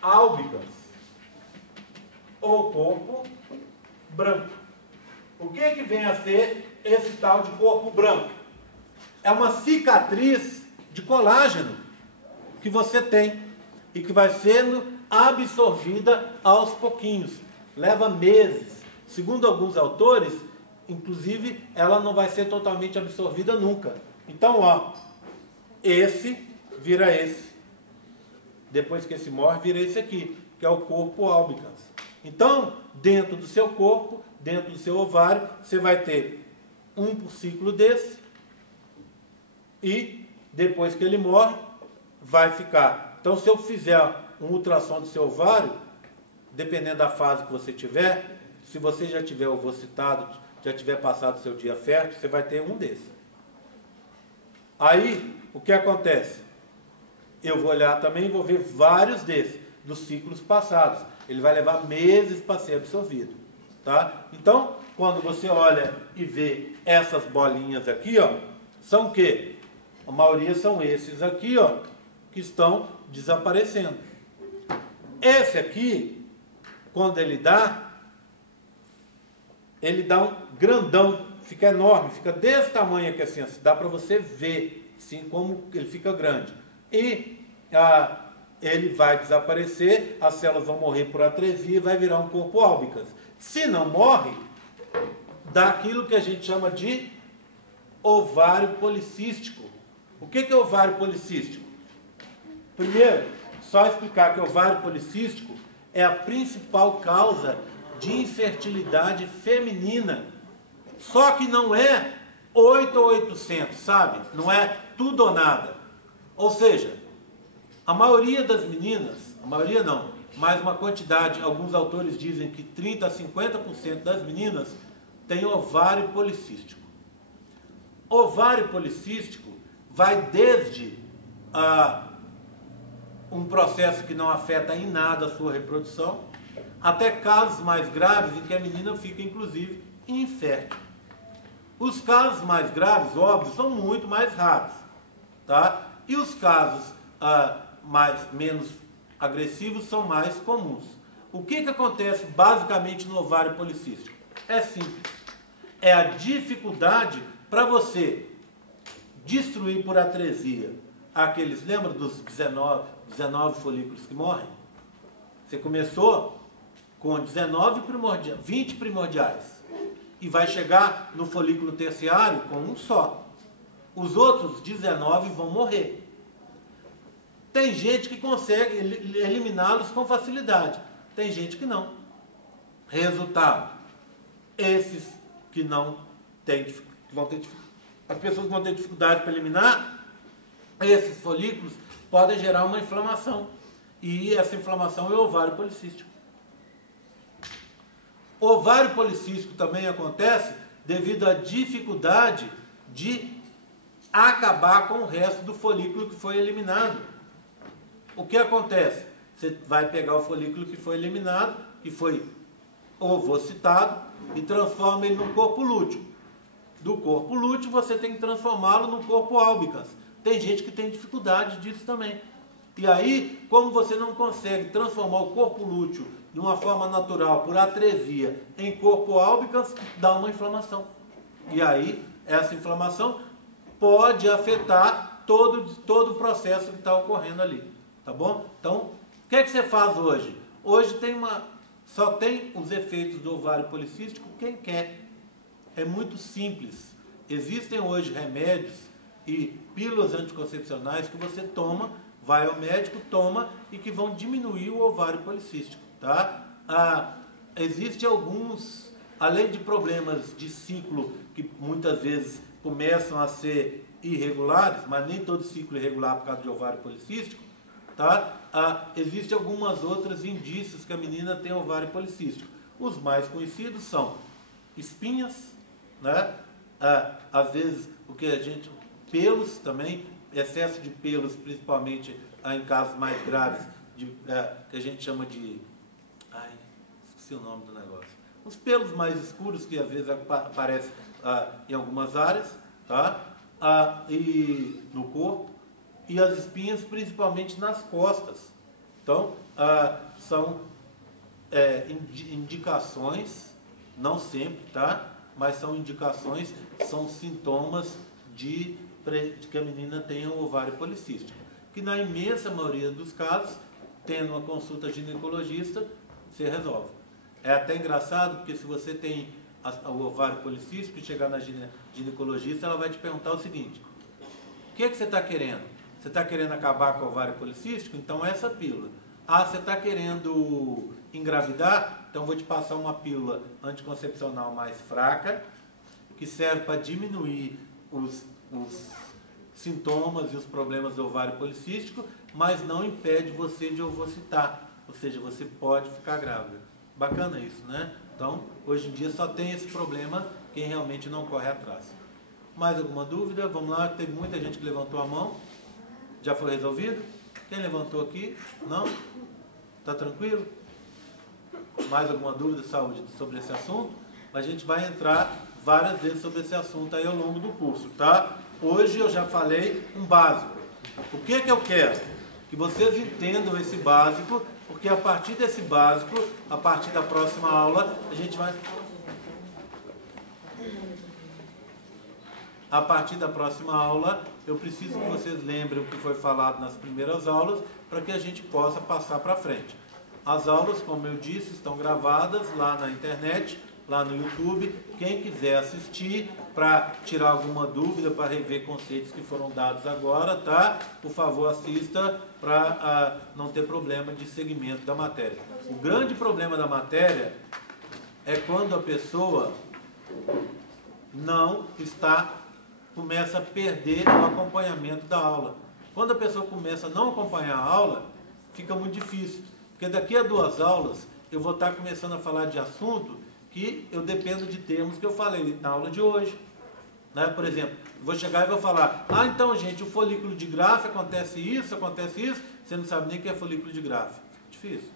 albicans ou corpo branco. O que vem a ser esse tal de corpo branco? É uma cicatriz de colágeno que você tem e que vai sendo absorvida aos pouquinhos. Leva meses. Segundo alguns autores, inclusive, ela não vai ser totalmente absorvida nunca. Então, ó, esse vira esse. Depois que esse morre, vira esse aqui, que é o corpo albicans. Então, dentro do seu corpo, dentro do seu ovário, você vai ter um por ciclo desse, e depois que ele morre, vai ficar. Então, se eu fizer um ultrassom do seu ovário, dependendo da fase que você tiver, se você já tiver ovocitado, já tiver passado o seu dia fértil, você vai ter um desses. Aí, o que acontece? Eu vou olhar também e vou ver vários desses, dos ciclos passados. Ele vai levar meses para ser absorvido. Tá? Então, quando você olha e vê essas bolinhas aqui, ó, são o quê? A maioria são esses aqui, ó, que estão desaparecendo. Esse aqui, quando ele dá um grandão, fica enorme, fica desse tamanho aqui assim, dá para você ver assim, como ele fica grande. E ele vai desaparecer, as células vão morrer por atresia e vai virar um corpo albicans. Se não morre, dá aquilo que a gente chama de ovário policístico. O que é ovário policístico? Primeiro, só explicar que ovário policístico é a principal causa de infertilidade feminina. Só que não é 8 ou 800, sabe? Não é tudo ou nada. Ou seja, a maioria das meninas, a maioria não, mas uma quantidade, alguns autores dizem que 30% a 50% das meninas têm ovário policístico. Ovário policístico vai desde um processo que não afeta em nada a sua reprodução, até casos mais graves em que a menina fica, inclusive, infértil. Os casos mais graves, óbvio, são muito mais raros, tá? E os casos menos agressivos são mais comuns. O que acontece basicamente no ovário policístico? É simples. É a dificuldade para você destruir por atresia aqueles, lembra dos 19 folículos que morrem? Você começou com 20 primordiais e vai chegar no folículo terciário com um só. Os outros 19 vão morrer. Tem gente que consegue eliminá-los com facilidade. Tem gente que não. Resultado, esses que não têm, que vão ter, as pessoas que vão ter dificuldade para eliminar, esses folículos podem gerar uma inflamação. E essa inflamação é o ovário policístico. O ovário policístico também acontece devido à dificuldade de acabar com o resto do folículo que foi eliminado. O que acontece? Você vai pegar o folículo que foi eliminado, que foi ovocitado, e transforma ele num corpo lúteo. Do corpo lúteo, você tem que transformá-lo num corpo albicans. Tem gente que tem dificuldade disso também. E aí, como você não consegue transformar o corpo lúteo de uma forma natural, por atresia, em corpo albicans, dá uma inflamação. E aí, essa inflamação pode afetar todo o processo que está ocorrendo ali. Tá bom? Então, o que é que você faz hoje? Hoje só tem os efeitos do ovário policístico quem quer. É muito simples. Existem hoje remédios e pílulas anticoncepcionais que você toma, vai ao médico, toma, e que vão diminuir o ovário policístico. Tá? Existem alguns, além de problemas de ciclo, que muitas vezes começam a ser irregulares, mas nem todo ciclo é irregular por causa de ovário policístico, tá? Existem algumas outras indícios que a menina tem ovário policístico. Os mais conhecidos são espinhas, né? Às vezes, pelos também, excesso de pelos, principalmente em casos mais graves, que a gente chama de... esqueci o nome do negócio. Os pelos mais escuros, que às vezes aparecem em algumas áreas, tá? E no corpo, e as espinhas principalmente nas costas. Então, são indicações, não sempre, tá? Mas são indicações, são sintomas de que a menina tenha um ovário policístico. Que na imensa maioria dos casos, tendo uma consulta ginecologista, você resolve. É até engraçado, porque se você tem o ovário policístico e chegar na ginecologista, ela vai te perguntar o seguinte: o que você está querendo? Você está querendo acabar com o ovário policístico? Então essa pílula. Você está querendo engravidar? Então vou te passar uma pílula anticoncepcional mais fraca, que serve para diminuir os sintomas e os problemas do ovário policístico, mas não impede você de ovocitar, ou seja, você pode ficar grávida. Bacana isso, né? Então, hoje em dia só tem esse problema quem realmente não corre atrás. Mais alguma dúvida? Vamos lá, teve muita gente que levantou a mão. Já foi resolvido? Quem levantou aqui? Não? Está tranquilo? Mais alguma dúvida, saúde, sobre esse assunto? A gente vai entrar várias vezes sobre esse assunto aí ao longo do curso, tá? Hoje eu já falei um básico. O que eu quero? Que vocês entendam esse básico, porque a partir desse básico, a partir da próxima aula, a gente vai... A partir da próxima aula, eu preciso que vocês lembrem o que foi falado nas primeiras aulas, para que a gente possa passar para frente. As aulas, como eu disse, estão gravadas lá na internet, lá no YouTube. Quem quiser assistir, para tirar alguma dúvida, para rever conceitos que foram dados agora, tá? Por favor, assista para não ter problema de segmento da matéria. O grande problema da matéria é quando a pessoa começa a perder o acompanhamento da aula. Quando a pessoa começa a não acompanhar a aula, fica muito difícil. Porque daqui a 2 aulas, eu vou estar começando a falar de assunto que eu dependo de termos que eu falei na aula de hoje. Né? Por exemplo, eu vou chegar e vou falar: então, gente, o folículo de Graafi acontece isso, você não sabe nem o que é folículo de Graafi. Difícil.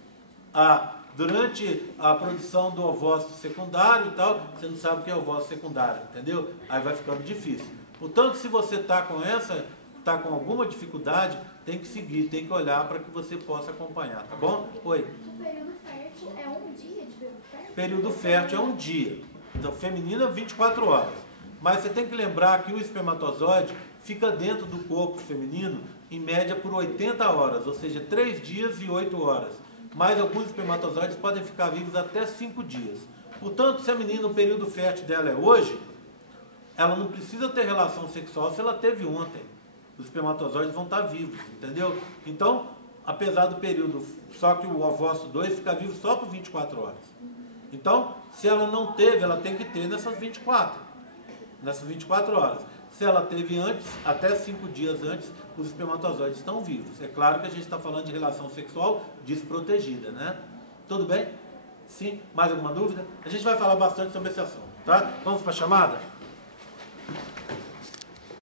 Durante a produção do ovócito secundário e tal, você não sabe o que é ovócito secundário, entendeu? Aí vai ficando difícil. Portanto, se você está com alguma dificuldade, tem que seguir, tem que olhar para que você possa acompanhar, tá bom? Oi. O período fértil é um dia de período fértil? Período fértil é um dia. Então, feminino é 24 horas. Mas você tem que lembrar que o espermatozoide fica dentro do corpo feminino, em média, por 80 horas, ou seja, 3 dias e 8 horas. Mas alguns espermatozoides podem ficar vivos até 5 dias. Portanto, se a menina, o período fértil dela é hoje, ela não precisa ter relação sexual se ela teve ontem. Os espermatozoides vão estar vivos, entendeu? Então, apesar do período, só que o ovócito 2 fica vivo só por 24 horas. Então, se ela não teve, ela tem que ter nessas 24 horas. Se ela teve antes, até 5 dias antes, os espermatozoides estão vivos. É claro que a gente está falando de relação sexual desprotegida, né? Tudo bem? Sim? Mais alguma dúvida? A gente vai falar bastante sobre esse assunto, tá? Vamos para a chamada?